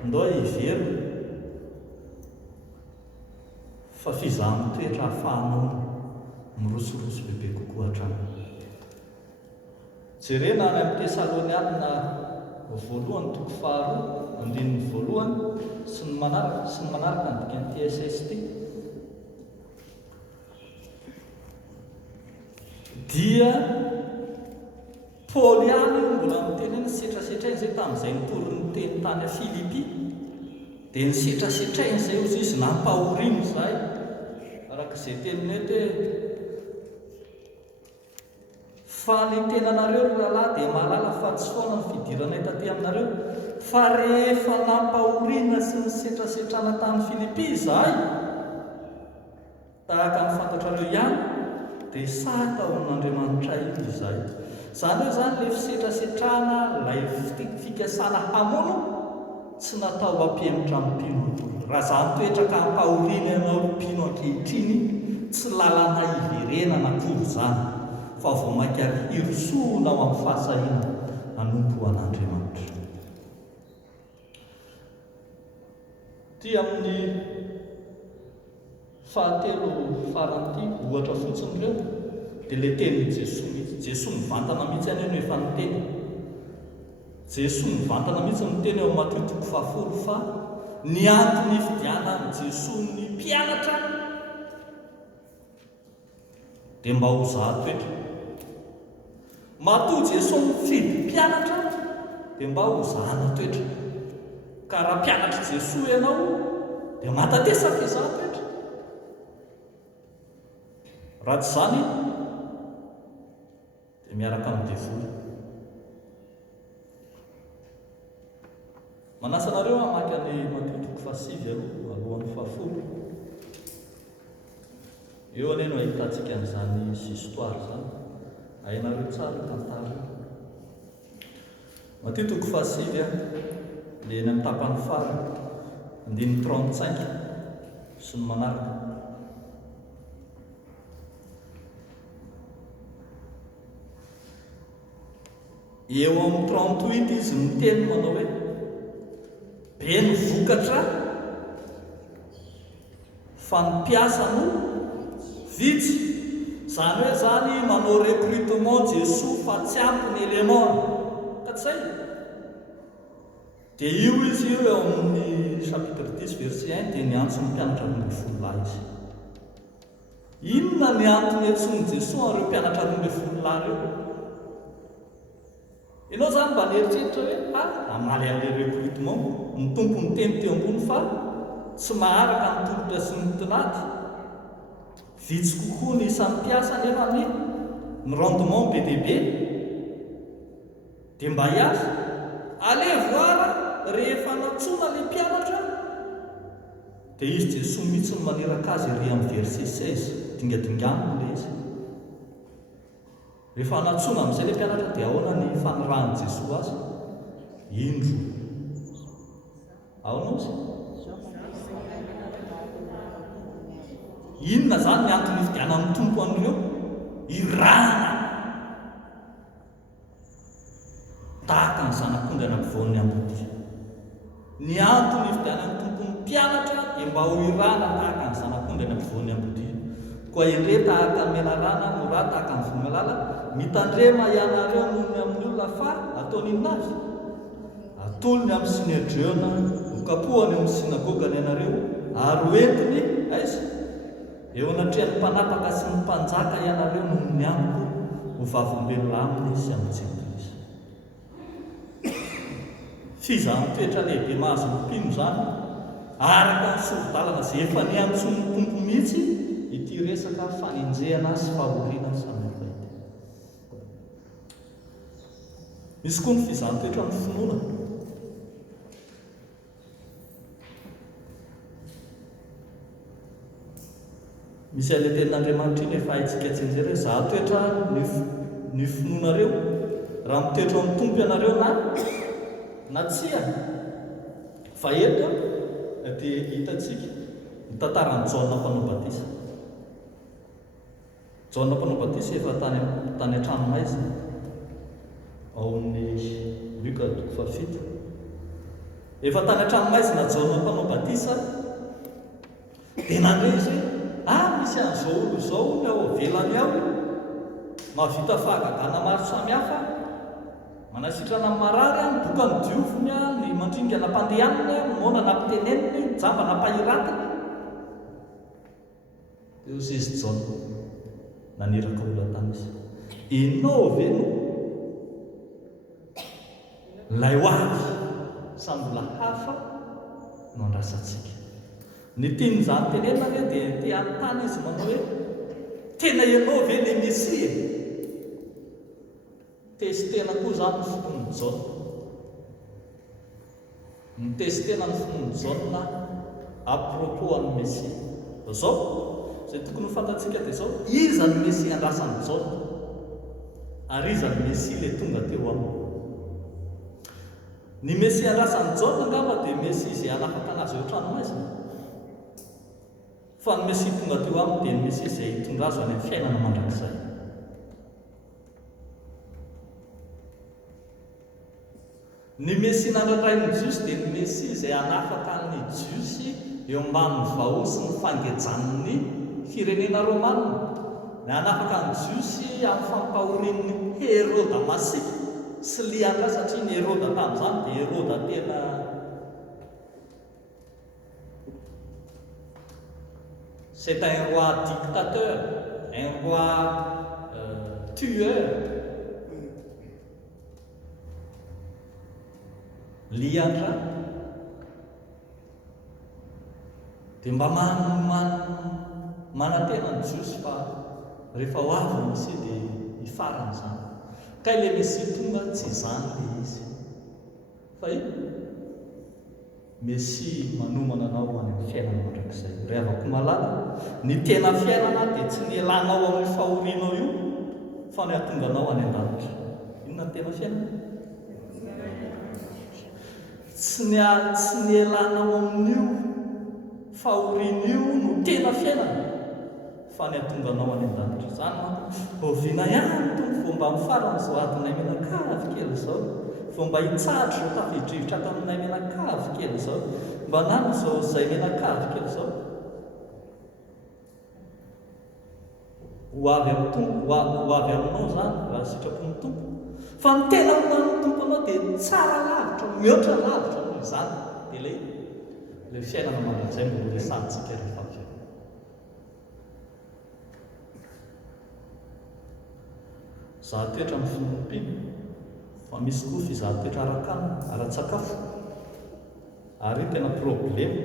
ndao ivero fa fizahany toetra ahafahanao mirosoroso bebe kokoa hatrany. Jerena any amin'ny Tesaloniana voalohany toko 2:1 sy ny manaraka ny dikany TSST. Dia Paoly ihany mbola miteny ny setrasetrainy izay tamin'izay nitory ny teny tany Filipi, dia ny setrasetrainy izay ozy izy nampahoriny izay, arak'izay teniny hoe fa ny tenanareo rahalahy dia mahalala fa tsy foana ny fidiranay taty aminareo, fa rehefa nampahorina sy ny setrasetrana tany Filipi izahay tahaka ny fantatrareo ihany, dia saka ho n'Andriamanitra iny izay. Zany hoe zany ilay fisetrasetrana, ilay fikasana hamono tsy natao hampianatra mpino. Raha zany toetra ka hampahorina ianao mpino ankehitriny, tsy lalana iverenana akory zany, fa vao maika hirosoana ao amin'ny fahasahiana hanompo an'Andriamanitra. Ty amin'ny fahatelo faran'ity ohatra fotsiny ireo dia ilay tenin'i Jesoa mihitsy. Jesoa mivantana mihitsy any hoe efa niteny. Jesoa mivantana mihitsy miteny eo amin'ny Mateo 7 fa ny antony fidianan'i Jesoa ny mpianatra dia mba ho zahatoetra. Matoa Jesoa mifidy mpianatra dia mba ho zahana toetra. Ka raha mpianatra Jesoa ianao dia matatesa fizahatoetra. Raha tsy izany dia miaraka amin'ny devoly. Manasa anareo hamaky any Mateo 7 alohan'ny 10. Eo anie no ahitantsika an'izany histoire izany. Hainareo tsara tantara. Mateo 7 dia eny amin'ny tapany farany 35 sy ny manaraka. Eo amin'ny 38 izy miteny manao hoe be ny vokatra fa ny mpiasa no vitsy. Izany hoe zany manao recrutement Jesoa fa tsy ampy ny élément. Ka tsy hay dia io izy io eo amin'ny chapitre 10 verset 1 dia niantso ny mpianatra 12 lahy izy. Inona ny antony antsoiny Jesoa ireo mpianatra 12 lahy ireo? Ianao zany mba nieritreritra hoe amaly amin'ilay recrutement ny tompony teny teo ambony fa tsy maharaka ny tolotra sy ny tinady. Vitsy kokoa ny isan'ny mpiasa nefa ny rendement be dia be. Dia mba hiasa alevoara rehefa natsoina ilay mpianatra dia izy Jesoa mihitsy ny maneraka azy ery amin'ny verset 16 dingadinganiny ilay izy. Rehefa natsoina amin'izay ilay mpianatra dia ahoana ny fanirahan'i Jesoa azy? Indro. Ahoana ozy? Inona zany ny antony fidianan'ny tompo an'ireo? Irana tahaka ny zanak'ondry anampivoan'ny ambody. Ny antony fidianan'ny tompo ny mpianatra dia mba ho irana tahaka ny zanak'ondry anampivoan'ny ambody. Koa endre tahaka ny menarana mora tahaka ny vomalala mitandrema ianareo nohony amin'ny olona fa ataony inona azy? Atolony amin'ny synedriona, hokapohany amin'ny synagogany ianareo ary hoentiny aiza? Eo anatrehan'ny mpanapaka sy ny mpanjaka ianareo noho ny amiko ho vavim-belolaminy sy amin'ny Jekorisy. Fizahany toetra lehibe mahazo ny mpino zany araka ny sorodalana izay efa niantsony tompo mihitsy ity resaka fanenjehana sy fahoriana samihafa ity. Misy koa ny fizahany toetra ny finoana. Misy an'ilay tenin'Andriamanitra iny efa haitsika tsinjera hoe zahatoetra ny finoanareo raha mitoetra amin'ny tompo ianareo na tsia. Fa eto dia hitantsika ny tantaran'i Jaona mpanao batisa. Jaona mpanao batisa efa tany an-tranomaizina ao amin'ny Luka 7. Efa tany an-tranomaizina Jaona mpanao batisa dia nandre izy misy an'izao olo izao ny ao avelany ao mahavita fahagagana maro samihafa, manasitrana amin'ny marary, miboka ny dioviny, ny mandringa nampandehaniny, mona nampiteneniny, jamba nampahiratiny. Eo izy Jaona naneraka olona tany izy. Ianao ve no lay hoavy sa mbola hafa no andrasantsika? Ny tian'izany tenenina hoe dia te anontany izy manao hoe tena ianao ve ilay Mesia? Testena koa zany ny fon'ny Jaona. Ny testena ny fon'ny Jaona à propos an'ny Mesia. Zao izay tokony ho fantatsika dia zao, iza ny Mesia andrasan'ny Jaona ary iza ny Mesia ilay tonga teo aminy. Ny Mesia andrasan'ny Jaona angamba dia Mesia izay hanafaka anazy eo an-tranomaizina. Fa ny Mesia tonga teo aminy dia ny Mesia izay hitondra azy any amin'ny fiainana mandrakizay. Ny Mesia nandratrain'ny Jiosy dia ny Mesia izay hanafaka ny Jiosy eo ambanin'ny vahoa sy ny fangejan'ny firenena Romanina. Ny hanafaka ny Jiosy amin'ny fampahorian'ny Héroda Masika sy liaka satria ny Héroda tamin'izany dia Héroda tena c'est un roi dictateur, un roi tueur. Liandra dia mba manantena ny Jiosy fa rehefa ho avy ny Mesia dia hifarana izany. Ka ilay Mesia tonga tsy izany ilay izy fa Mesia manomana anao any amin'ny fiainana mandrakizay. Ry havako malala, ny tena fiainana dia tsy ny elanao amin'ny fahorianao io fa ny hahatonga anao any an-danitra. Inona ny tena fiainana? Tsy ny elanao amin'io fahorian'io no tena fiainana fa ny hahatonga anao any an-danitra. Izany oviana ihany tompo fomba mifarana izao adinay menakavy kely izao, fomba hitsahatra izao tafidrivotra taminay menakavy kely izao, mba nano izao izay menakavy kely izao ho avy aminao izany raha sitrapon'ny tompo. Fa ny tena homan'ny tompo anao dia tsara lavitra, mihoatra lavitra noho izany. Dia ilay fiainana mandrakizay mbola resantsika rehefa avy eo. Zahan-toetra amin'ny finompina, fa misy koa fizahan-toetra ara-kanina, ara-tsakafo. Ary tena problema.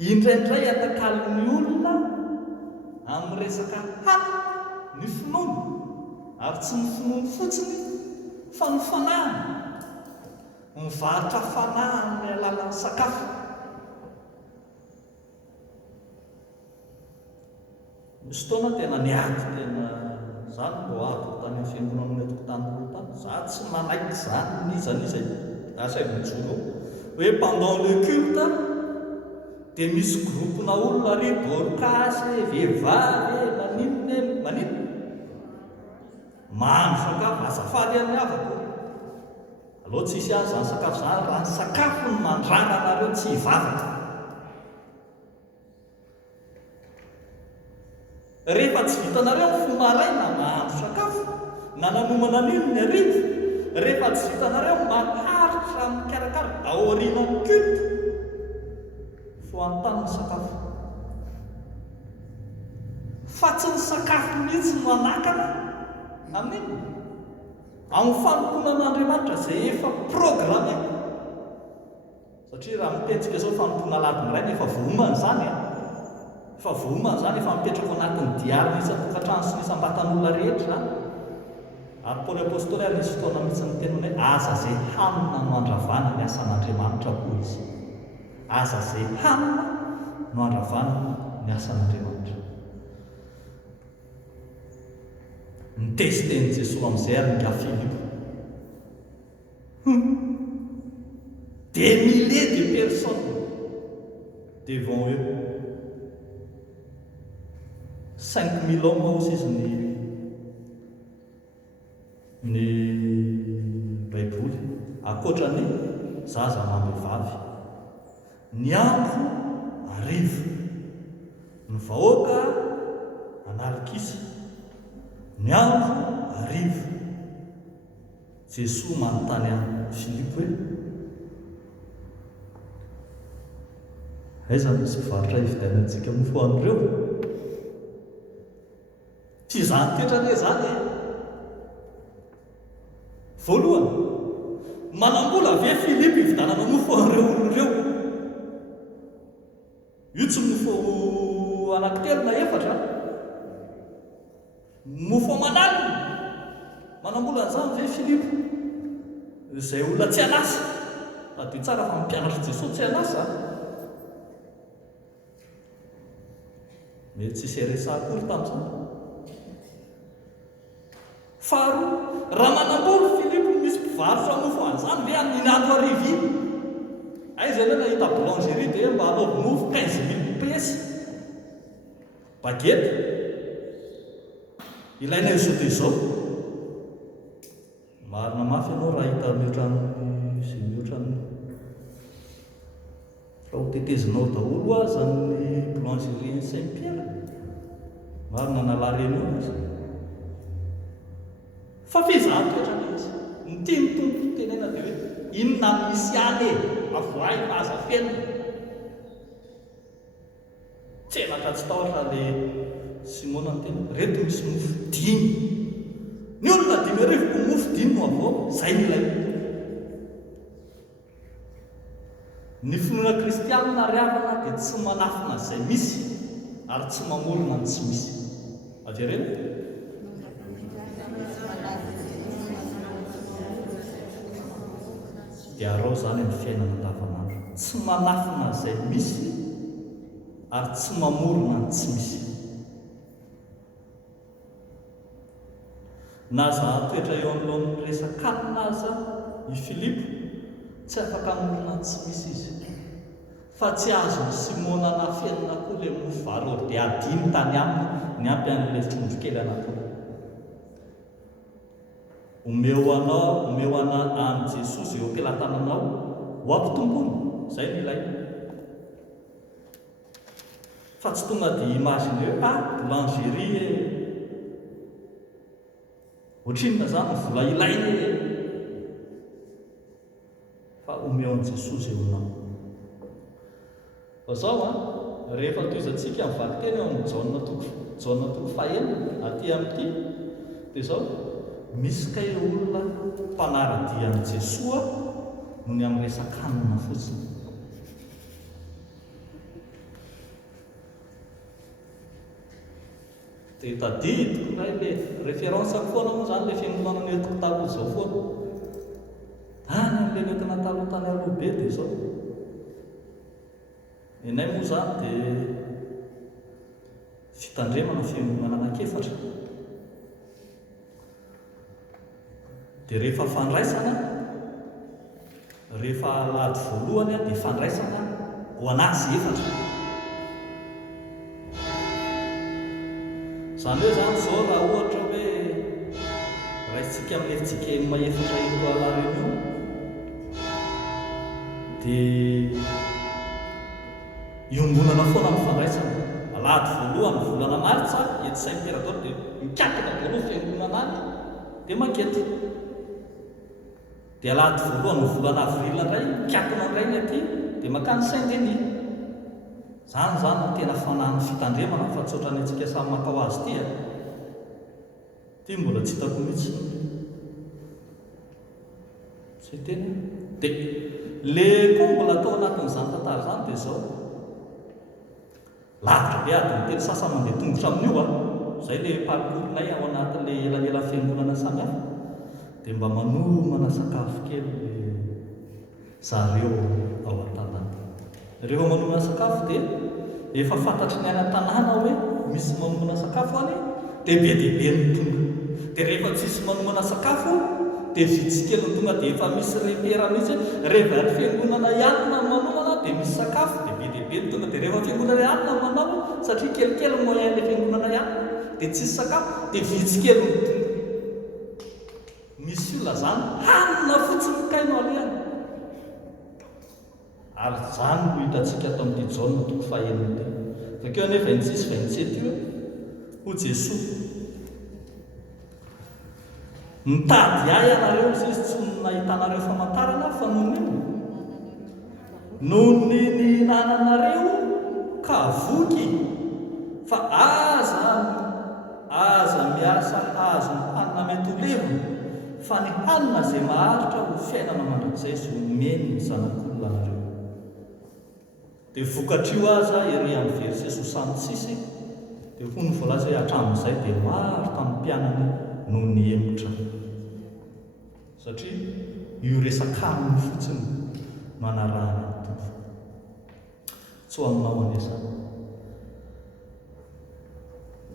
Indraindray atakalin'ny olona amin'ny resaka hanina ny finoana, ary tsy ny finoana fotsiny fa ny fanahana, mivarotra fanahy amin'ny alalan'ny sakafo. Misy fotoana tena niady tena izany mbo avy tany amin'ny fiangonana tokotany tany. Za tsy manaiky izany nizanizay asa mijoro hoe pendant le culte dia misy groupena olona ry dorcasy, vehivavy, maninona mahandro sakafo, azafady amin'ny havako. Aloha tsisy azy izany sakafo izany raha ny sakafo ny mandrana anareo tsy hivavaka. Rehefa tsy vitanareo ny maraina mahandro sakafo na nanomana n'ino ny hariva, rehefa tsy vitanareo maharitra mikarakara aorian'ny culte foantany ny sakafo. Fa tsy ny sakafo mihitsy no manakana amin'iny amin'ny fanomponan'Andriamanitra izay efa programme. Satria raha mipetsika izao fanompoana ladiny ray efa vohomana izany efa vohomana izany, efa mipetraka anatin'ny diary nisy tokantrano sy nisy ambatan'olona rehetra. Ary Paoly apôstôly ary nisy fotoana mihitsy ny teny hoe aza izay hanina no andravana ny asan'Andriamanitra koa izy. Aza izay hanina no andravana ny asan'Andriamanitra. Nitesteny Jesosy amin'izay ary nga Filipo. Des milliers de personnes devant eux. 5000 hommes aussi ny baiboly akoatrany zaza mambevavy. Ny andro arivo, ny vahoaka analikisa. Ny andro arivo. Jesosy manontany an'i Filipo hoe aiza misy mpivarotra hividianantsika mofo an'ireo? Fizahan-toetra anie izany voalohany, manambola ve Filipo hividanana mofo an'ireo olon'ireo? Io tsy mofo anankitelo na efatra, mofo aman'alina. Manambola an'izany ve Filipo? Izay olona tsy anasa. Raha dia tsara fa mampianatra Jesosy tsy anasa. Mety tsisy resakory tamin'izany. Faharoa, raha manambola Filipo misy mpivarotra mofo an'izany ve amin'ny andro arivo? Aiza ilay nahita boulangerie dia mba hanaovy mofo 15 000 pièces baguette. Ilaina izao dia izao. mafy ianao raha hita mihoatrany izay mihoatrany raha ho tetezinao daholo aza ny boulangerie Saint Pierre marina nalarenio azy fa fizahatoetrany izy ny tiany tompo tenena dia hoe inona misy ale avoay fa aza fenina tsenatra tsy tahotra le Simona ny tena reto misy mofo dimy ny olona dimy arivo mofo dimy no avao zay nilay ny finoana kristianina riavana dia tsy manafina zay misy ary tsy mamorona ny tsy misy averena dia arao zany amin'ny fiainana andavanandro tsy manafina zay misy ary tsy mamorona ny tsy misy na za toetra eo amin'ilon'ny resakanina aza i Filipo tsy afaka amorona ny tsy misy izy fa tsy azo ny Simona na fenina koa le mofo valo dia adiny tany aminy ny ampy an'ilay trondro kely anatiny omeo ana Jesosy eo ampelantananao ho ampitombony zay ny ilaina fa tsy tonga dia imagine hoe boulangerie ohatrinona zany vola ilaina fa omeo an Jesosy eo anao fa zao rehefa toizantsika mivaky teny eo amin'ny jaona toko fahaenina aty amin'ity dia zao misy kay olona mpanaradian'i Jesosy no ny amin'ny resakanina fotsiny dia tadidiko ndray le référence foana moa zany le fiangonana netiko taloha zao foana any amin'le nentina taloha tany aloha be dia zao inay moa zany dia fitandremana fiangonana anankiefatra dia rehefa fandraisana rehefa alahady voalohany dia fandraisana ho anazy efatra zany hoe zany zao raha ohatra hoe raisitsika amin'lefitsika maefatra eo alareo dia iongonana foana amin'ny fandraisana alahady voalohany volana maritsa ety Saint Pierre dia mikataka daholo fiangonana any dia makety dia alahady voalohany volana avril indray mikatona indray ny aty dia makany Saint-Denis zany no tena fanahin'ny fitandremana fa tsy ohatrany antsika samy makao azy ity ty mbola tsy hitako mihitsy tsy tena dia le koa mbola atao anatin'izany tantara zany dia zao lavitra be adiny teny sasany mandeha tongotra amin'io zay le parcournay ao anatin'le elanelan'ny fiangonana samihafa dia mba manomana sakafo kely zareo ao an-tanàna rehefa manomana sakafo dia efa fantatry ny any an-tanàna hoe misy manomana sakafo any dia be dia be ny tonga dia rehefa tsisy manomana sakafo dia vitsy kely ny tonga dia efa misy repera mihitsy rehefa ny fiangonana ihany na manomana dia misy sakafo dia be dia be ny tonga dia rehefa fiangonana ihany na manao satria kelikely moyen le fiangonana ihany dia tsisy sakafo dia vitsy kely ny tonga misy olona zany hanina fotsiny kaino alehany ary zany no hitantsika atao amin'ity jaona toko fahaenina teny vakeo ane 26-27 io ho Jesosy mitady ahy ianareo izy tsy nahitanareo famantarana fa noho ny nihinananareo ka voky fa aza miasa azo ny hanina mety ho levona fa ny hanina izay maharitra ho fiainana mandrakizay sy homeny ny zanak'olona anareo dia vokatrio aza ery amin'ny verset 66 dia hono voalaza hoe hatramin'izay dia maro tamin'ny mpianany no niemotra satria io resakaniny fotsiny manarahana ny tompo tsy ho aminao anesana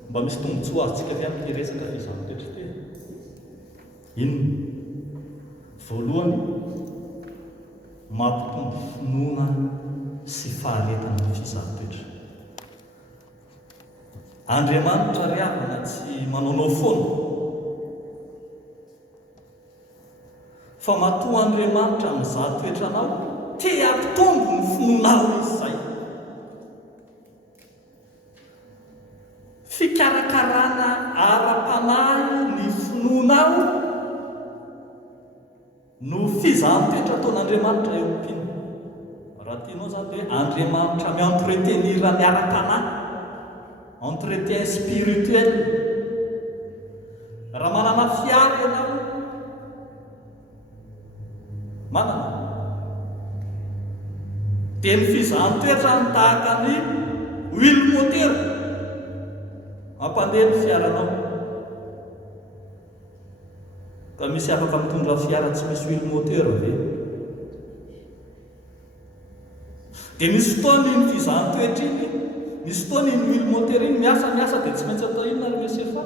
mba misy tombontsoa azontsika avy amin'ny resaka fizaham-petra teny inona voalohany mampitombo finoana sy faharetana ny fizaham-petra Andriamanitra riavana tsy manaonao foana fa matoa Andriamanitra amin'izay toetranao te hampitombo ny finoanao izay. Fikarakarana ara-panahy ny finoanao no fizaham-toetra ataon'Andriamanitra eo ampino. Raha tianao zany hoe Andriamanitra mi-entretenir ny ara-panahy, entretien spirituel. Raha manana fiara ianao, manana dia ny fizaham-toetra ny tahaka ny huile moteur mampandeha ny fiaranao. Ka misy afaka mitondra fiara tsy misy huile moteur ve? Dia misy fotoana iny fizaham-toetra iny, misy fotoana iny huile moteur iny miasa dia tsy maintsy atao inona ary misy efa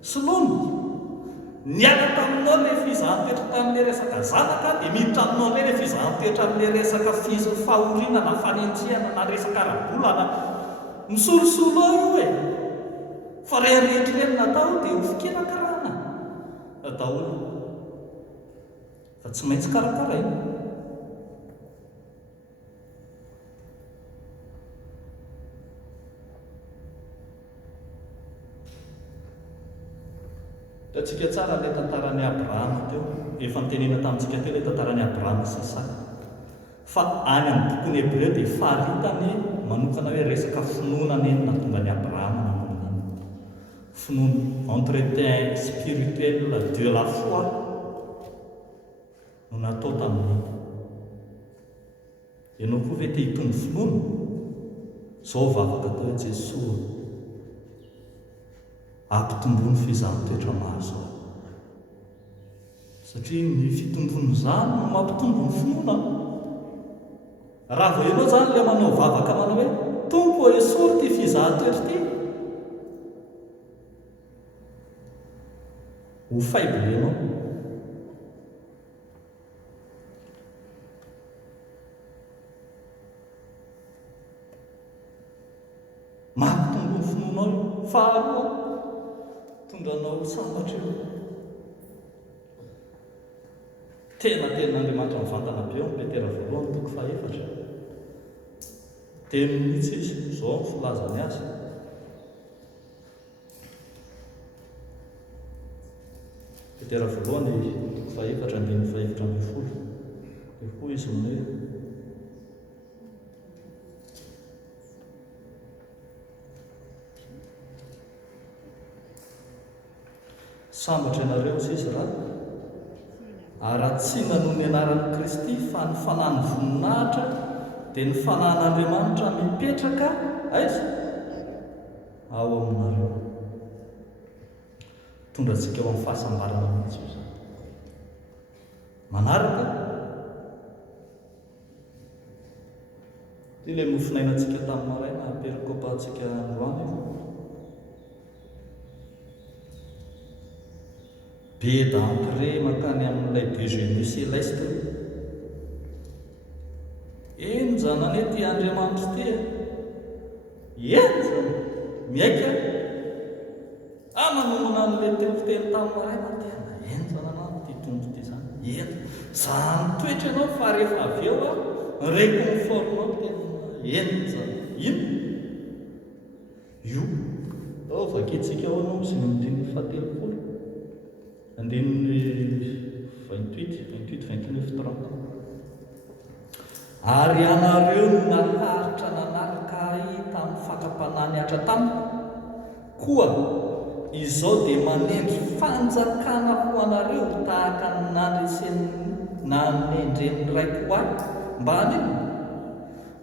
solomy. Niala taminao ilay fizaham-toetra tamin'ilay resaka zanaka, dia miditra aminao indray ilay fizaham-toetra amin'ilay resaka fahoriana na fanenjehana na resaka ara-bolana. Misolosolo io e. Fa rehetra ireny natao dia ho fikarakarana daholo. Fa tsy maintsy karakaraina. Tatsika tsara ilay tantaran'i Abrahama teo, efa nitenena tamintsika teo ilay tantaran'i Abrahama sy Isaka. Fa any amin'ny bokon'ny Hébreu dia faharitany manokana hoe resaka finoana eny natonga ny Abrahama namoniny. Finoana entretien spirituel de la foi no natao tamin'iny. Ianao koa ve te hitombo finoana? Izao vavaka atao hoe Jesosy ampitomboany fizaham-toetra mahazo. Satria ny fitombony izany no mampitombo ny finoana. Raha vao ianao zany ilay manao vavaka manao hoe tompo esory ty fizaham-toetra ty, ho faible ianao. Mampitombo ny finoanao. Faharoa, tondranao sambatra eo. Tenan'Andriamanitra mivantana be eo amin'ny Petera voalohany toko fahaefatra. Teny mihitsy izy, izao ny filazany azy. Petera voalohany toko fahaefatra andininy fahaefatra ambin'ny folo. Dia hoy izy hoe sambatra ianareo sisa raha, ary tsy nanon ny anaran'i Kristy fa ny fanahy ny voninahitra dia ny fanahin'Andriamanitra mipetraka aiza ao aminareo. Tondratsika ao amin'ny fahasambarana mihitsy io zany. Manaraka ty ilay mofinainantsika tamin'ny maraina perikopantsika androany io. Be d'entrée makany amin'ilay déjeuner céleste. Eny zanany ty Andriamanitra ty eny zany miaika manomana an'ilay tefiteny tamin'ny maraina tena eny zanana ty tombo ty zany eny zany toetra ianao. Fa rehefa avy eo réconfortnao tena eny zany ino io ao vaketsika ao anao sy miteny fahatelopolo andininy 28, 29, 30. Ary anareo no naharitra nanaraka ahy tamin'ny fakapanahy niatra tamiko, koa izao dia manendry fanjakana ho anareo tahaka ny nanendren'ny raiko ahy. Mba anino?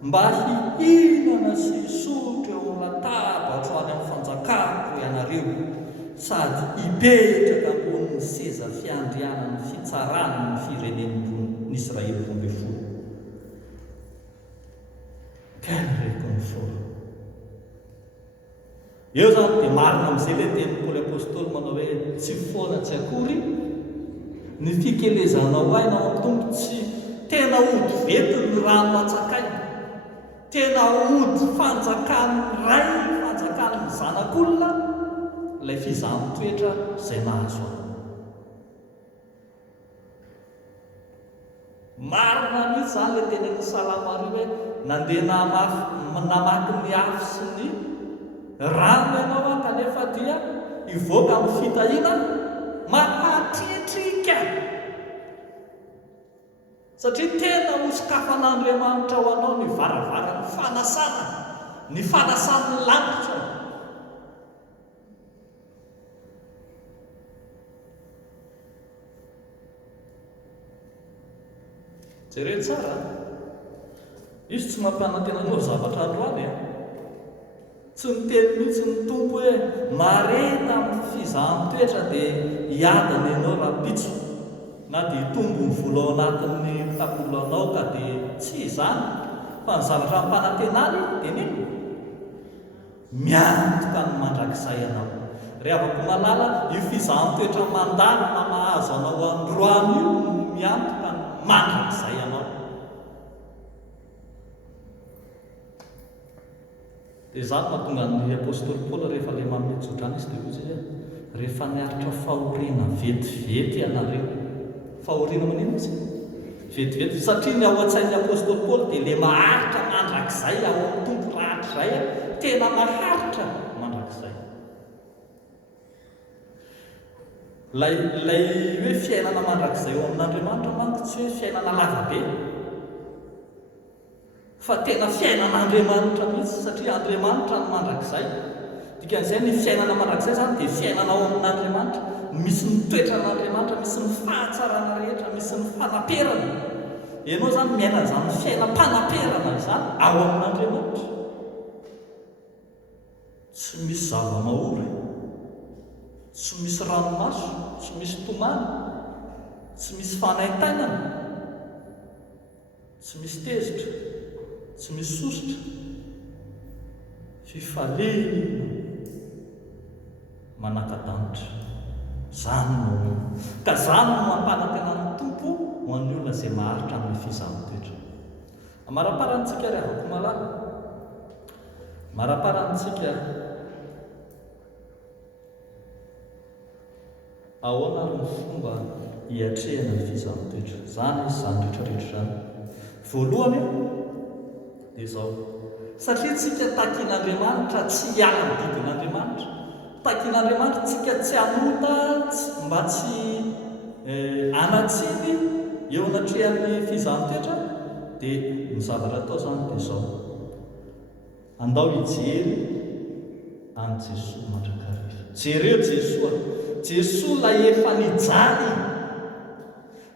Mba hihinana sy hisotro eo amin'ny latabatra ho any amin'ny fanjakako ianareo, sady hipetraka ambonin'ny seza fiandrianan'ny fitsarana ny firenen'ny Israely roa ambin'ny folo. Quel réconfort! Eo zany dia marina amin'izay ilay tenin'ny Paoly apôstôly manao hoe tsy foana tsy akory ny fikelezanao ahy na amin'ny tombo. Tsy tena ody vety ny rano matsakaina, tena ody fanjakany ray, fanjakany ny zanak'olona, ilay fizaham-toetra izay nahazo ahy. Marina mihitsy zany le tenen'ny Salamary hoe nandeha namaky ny afo sy ny rano ianao a kanefa dia ivoaka amin'ny fitahiana mampatriatrika, satria tena hosokafan'Andriamanitra ho anao ny varavarany fanasana, ny fanasan'ny lanitra. Jereo tsara, izy tsy mampianantenanao zavatra androany a, tsy niteny mihitsy ny tompo hoe marena amin'ny fizahan-toetra dia hiadana ianao rapitso, na dia hitombo ny vola ao anatin'ny tapolanao ka dia tsy izany, fa ny zavatra mpanantenany dia nino? Miantoka ny mandrakizay ianao. Rehavako malala io fizahan-toetra mandalo na mahazo anao androany io miantoka ny mandrakizay ianao. Dia izany mahatonga ny apôstôly Paoly rehefa ilay manome jodrana izy dia hoy izy rehefa niaritra fahoriana vetivety ianareo. Fahoriana manino izy? Vetivety, satria ny ao an-tsain'ny apôstôly Paoly dia ilay maharitra mandrakizay ao amin'ny tompo rahatra izay tena maharitra mandrakizay. Lay hoe fiainana mandrakizay eo amin'Andriamanitra manko tsy hoe fiainana lavabe, fa tena fiainan'Andriamanitra mihitsy, satria Andriamanitra ny mandrakizay. Dikan'izay ny fiainana mandrakizay zany dia fiainana ao amin'Andriamanitra, misy ny toetran'Andriamanitra, misy ny fahatsarana rehetra, misy ny fanaperana. Ianao zany miaina zany fiainam-panaperana izany ao amin'Andriamanitra. Tsy misy zava-mahory, tsy misy ranomaso, tsy misy tomany, tsy misy fanaintainana, tsy misy tezitra, tsy misy sositra, fifaliana manaka-danitra. Zany no ka zany no mampanantenan'ny tompo ho an'ny olona izay maharitra amin'ny fizahan-toetra. Amaraparantsika rehavako malala, maraparantsika ahoana ary ny fomba hiatrehana ny fizahan-toetra. Zany izy zany rehetrarehetra zany. Voalohany dia izao, satria tsika takian'Andriamanitra tsy hiala ny didin'Andriamanitra, takian'Andriamanitra tsika tsy hanota mba tsy anatsiny eo anatrehan'ny fizahan-toetra, dia ny zavatra atao zany dia izao: andao hijery an' Jesosy mandrakariva. Jereo Jesosy lay efa nijaly,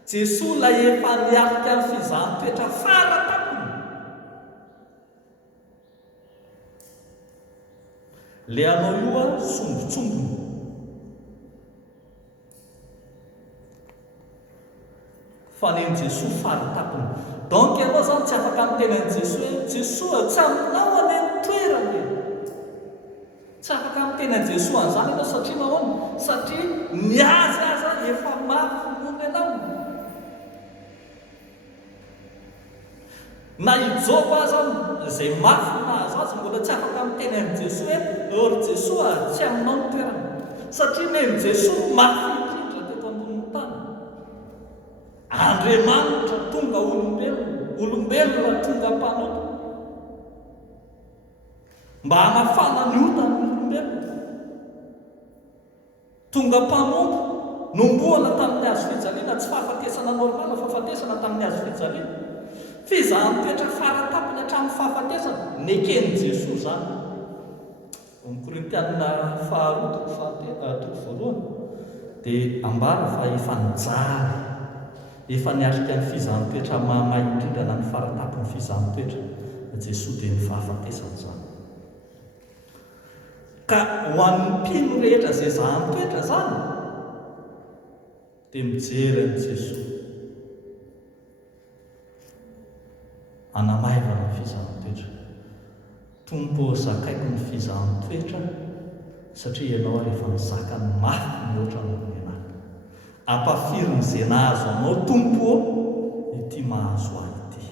Jesosy lay efa niarika ny fizahan-toetra fara tapony. Le anao io a sombotsombony, fa neny Jesosy fara tapony. Donc ianao zany tsy afaka mitenen'i Jesosy hoe Jesosy tsy aminao ane ny toerany, tsy afaka mitenen'i Jesosy an'izany ianao. Satria nahoana? Satria niazy aza efa mafy nono ianao, na hijobo aza izay mafy nahazo azy, mbola tsy afaka mitenen'i Jesosy hoe or Jesosy tsy aminao ny toerana, satria neny Jesosy mafy indrindra teto ambonin'ny tany. Andriamanitra tonga olombelona tonga mpanompo mba hanafana ny otany olombelona, tonga mpanompo nomboana tamin'ny hazo fijaliana, tsy fahafatesana normala fa fahafatesana tamin'ny hazo fijaliana. Fizahan-toetra fara tapony hatramin'ny fahafatesana neken'i Jesosy zany. Amin'ny Korintianina faharoa toko voalohany dia ambara fa efa nijaly, efa niarika ny fizahan-toetra mahamay indrindra na ny fara tapony fizahan-toetra. Jesosy dia ny fahafatesana zany. Ka ho an'ny mpino rehetra izay zahan-toetra zany dia mijery an'i Jesosy, anamaivana ny fizahan-toetra. Tompo zakaiko ny fizahan-toetra, satria ianao rehefa mizaka ny mafy ny oatra ny menaka, ampafiriny izay nahazo anao tompo ity mahazo ahy ity.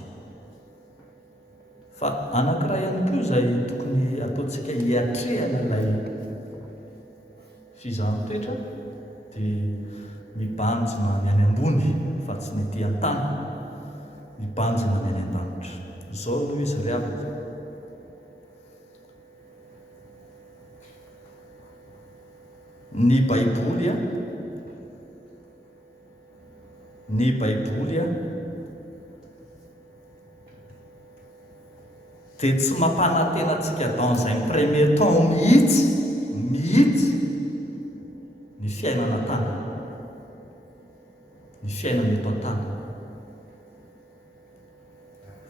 Fa anankiray ihany koa izay tokony ataontsika hiatrehana ilay fizahan-toetra dia mibanjina ny any ambony fa tsy ny ety an-tany. mibanjina ny any an-danitra. Izao no izy ry avaka. Ny Baiboly dia tsy mampanantena antsika dans un premier temps mihitsy ny fiainana tany, ny fiainana eto an-tany.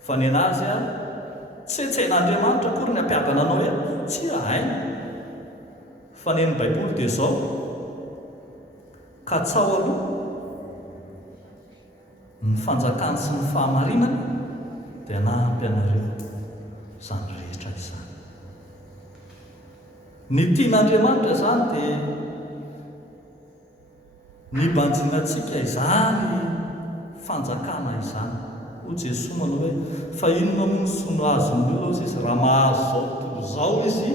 Fa ny anazy tsy etsehin'Andriamanitra akory ny ampiadana anao hoe tsy hainy. Fa ny Baiboly dia zao ka tsao aloha ny fanjakany sy ny fahamarinana dia nampy anareo izany rehetra izany. Ny tian'Andriamanitra izany dia nibanjinantsika izany fanjakana izany. Ho Jesosy manao hoe fa inona moa ny sono azon'ny olona izy raha mahazo zao tontolo izao izy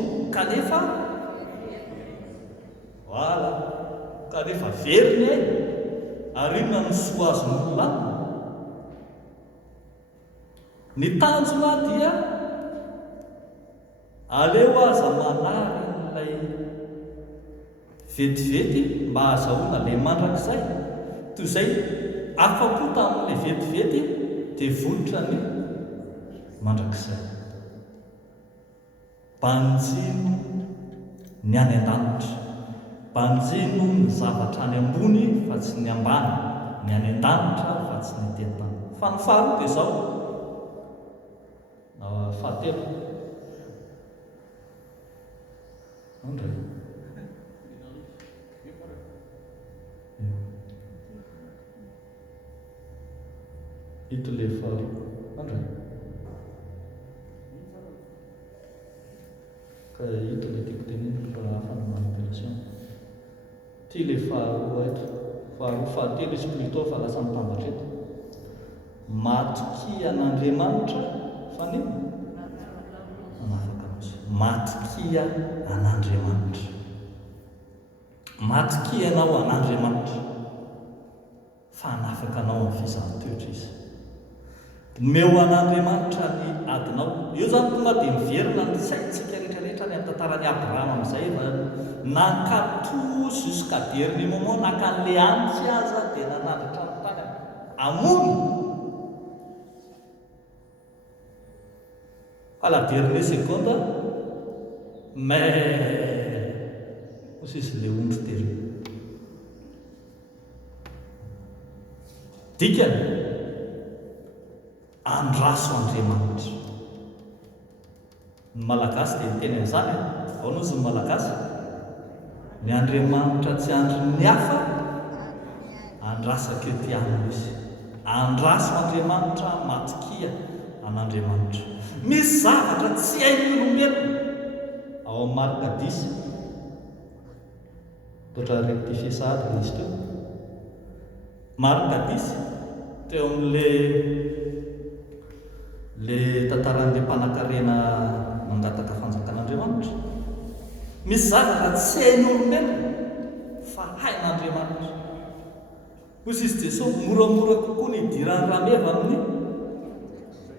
kanefa veriny ary inona ny soa azon'ny olona. Ny tanjona dia aleo aza manary ilay vetivety mba ahazahoana ilay mandrakizay, toy izay afa-po tamin'ilay vetivety dia vonotra ny mandrakizay. Banjino ny any an-danitra, banjino ny zavatra any ambony fa tsy ny ambany, ny any an-danitra fa tsy ny teny tany. Fa ny faharoa dia izao, fahatelo andray ito le faharoa andray ka ito le tiako teneny fa afana manipulation ty le faharoa eto fahatelo izy plutôt fa lasa mitambatra eto. Matokia an'Andriamanitra fa ny matokia an'Andriamanitra. Matokia anao an'Andriamanitra fa hanafaka anao amin'ny fizahantiotra izy. Meo an'Andriamanitra ny adinao. Io zany tonga dia miverina ny saintsika rehetrarehetra ny amin'ny tantaran'i Abrahama amin'izay nankatoy jusqu'à dernier moment, nakan'le antsy aza dia nanandratra ny tany amono. À la dernière seconde, mais aussi c'est le ondry telo. Dikany andraso Andriamanitra. Ny Malagasy dia miteny an'izany, ao nozy ny Malagasy, ny Andriamanitra tsy andry ny hafa, andrasaka eo tiana izy. Andraso Andriamanitra, matokia an'Andriamanitra. Misy zavatra tsy hain'ny olombelona ao amin'ny Marka 10. Totra rectifier sahady izy teo. Marka 10 teo amin'le tantaran'le mpanan-karena mangataka fanjakan'Andriamanitra. Misy zavatra tsy hain'ny olombelona fa hain'Andriamanitra. Hozy izy Jesosy moramora kokoa ny idiran'ny rameva amin'ny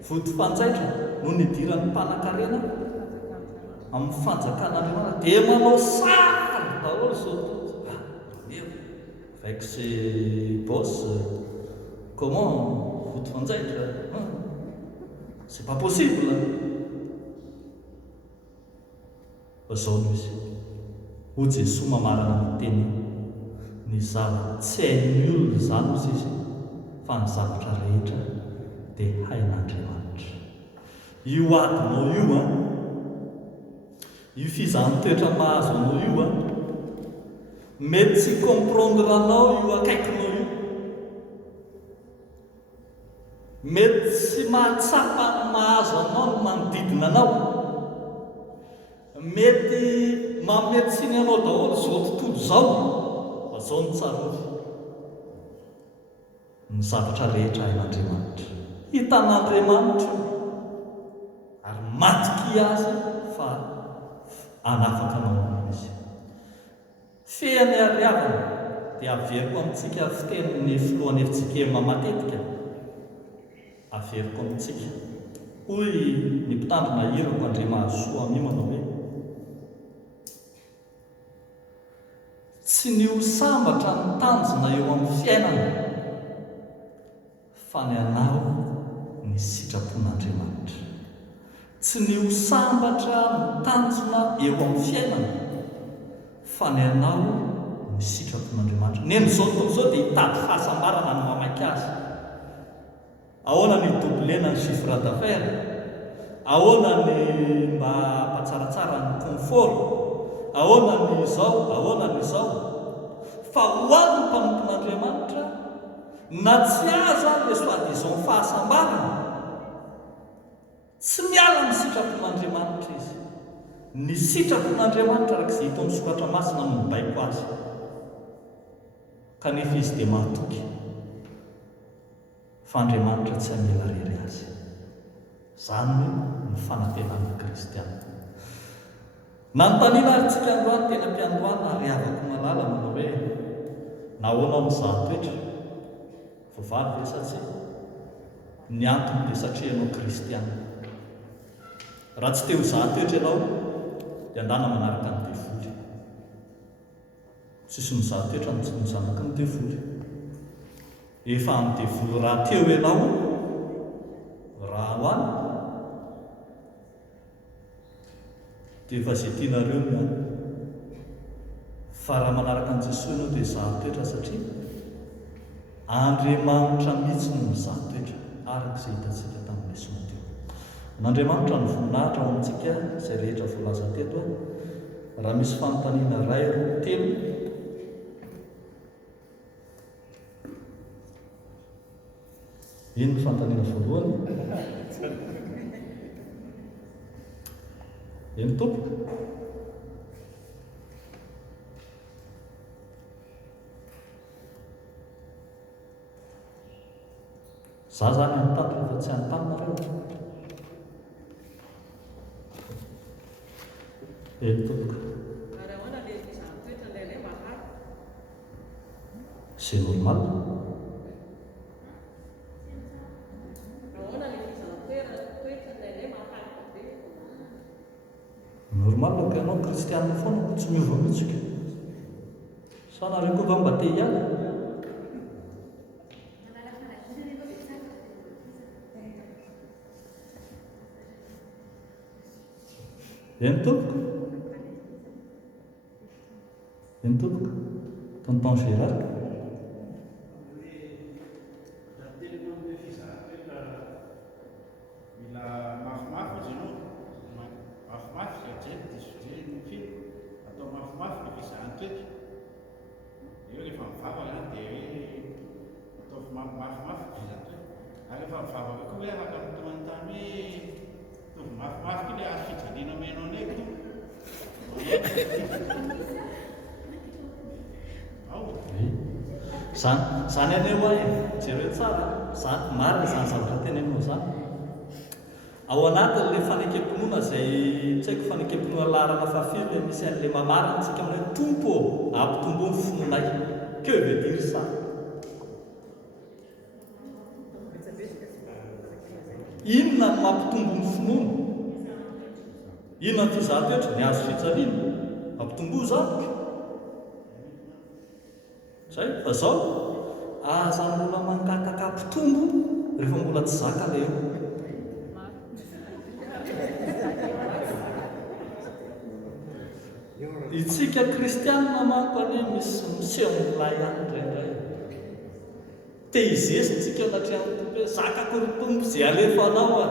vody fanjaitra no nidiran'ny mpanan-karena amin'ny fanjakan'Andriamanitra. Dia manao sary daholo zao avec ses bosses, comment vody fanjaitra, c'est pas possible. Zao no izy ho Jesosy mamarana miteny ny zavatra tsy hain'ny olona izany ozy izy fa ny zavatra rehetra dia hain'Andriamanitra. Io adinao io io fizahantiotra mahazo anao io mety tsy comprendre anao io akaikinao io, mety tsy mahatsapa ny mahazo anao ny manodidina anao, mety mametsiny anao daholo zao tontolo zao, fa zao ny tsarovy ny zavatra rehetra hain'Andriamanitra. Hitan'Andriamanitra ary matokia azy fa hanafaka anao izy. Feany ariavana dia averiko amintsika fitenin'ny filohan'ny FJKM matetika averiko amintsika hoy ny mpitandrina irako Andriamasoa ami manao hoe tsy ny ho sambatra ny tanjona eo amin'ny fiainana fa ny anao ny sitrapon'Andriamanitra. Tsy ny ho sambatra ny tanjona eo amin'ny fiainana fa ny anao ny sitrapon'Andriamanitra. Nen'izao tontolo izao dia hitady fahasambarana no mamaky azy. Ahoana ny doblena ny chiffre d'affaires, ahoana ny mba hampatsaratsara ny confort, ahoana ny izao, fa ho an'ny mpanompon'Andriamanitra na tsy aza dia soady izao ny fahasambarana, tsy miala ny sitrapon'Andriamanitra izy. Ny sitrapon'Andriamanitra arak'izay hita amin'ny soratra masina no mibaiko azy, kanefa izy dia mahatoky fa Andriamanitra tsy hamela rery azy. Izany hoe ny fanantenana kristiana. Nanontaniana ary tsika androany tena mpiandohana ary avako malala manao hoe nahoana mizaha toetra voavaly ve sa tsy? Ny antony dia satria ianao kristiana. Raha tsy te ho zaha toetra ianao dia andana manaraka ny devoly. Tsisy mizaha toetra no tsy mizanaky ny devoly. Efa ny devoly raha teo ianao raha ho any dia efa izay tianareo ny any. Fa raha manaraka an'i Jesosy ianao dia zaha toetra satria Andriamanitra mihitsy no mizaha toetra arak'izay hitantsika tamin'ny lesona teo. N'Andriamanitra ny voninahitra ao amintsika izay rehetra voalaza teto. Raha misy fanontaniana ray roa telo ino ny fanontaniana voalohany? Eny tompoko? Za zany anontany rehefa tsy anontaninareo. Eny tompoko? C'est normal. Normal ka ianao kristianina foana tsy miova mihitsika. Sa nareo koa va mba te hiala? Eny tompoko? Eny tompoko? Tonton Gérard? Zany aneo ahy jereo tsara zany marina zany zavatra tena anao zany. Ao anatin'ilay fanekempinoana izay tsy haiko fanekempinoana laharana fahafiry le misy an'ilay mamarina tsika amin'ilay tompo ampitombo ny fononay. Que veut dire ça? Inona no mampitombo ny finoana? Inona ny fizaha toetra? Ny azo fijaliana mampitombo zany. Zay fa zao aza mbola mangakaka mpitombo rehefa mbola tsy zaka le eo. Itsika kristianina manko anie misy miseho milay any indraindray. Te hizesy tsika anatrehany tompo hoe zakako ry tompo izay alefanao a.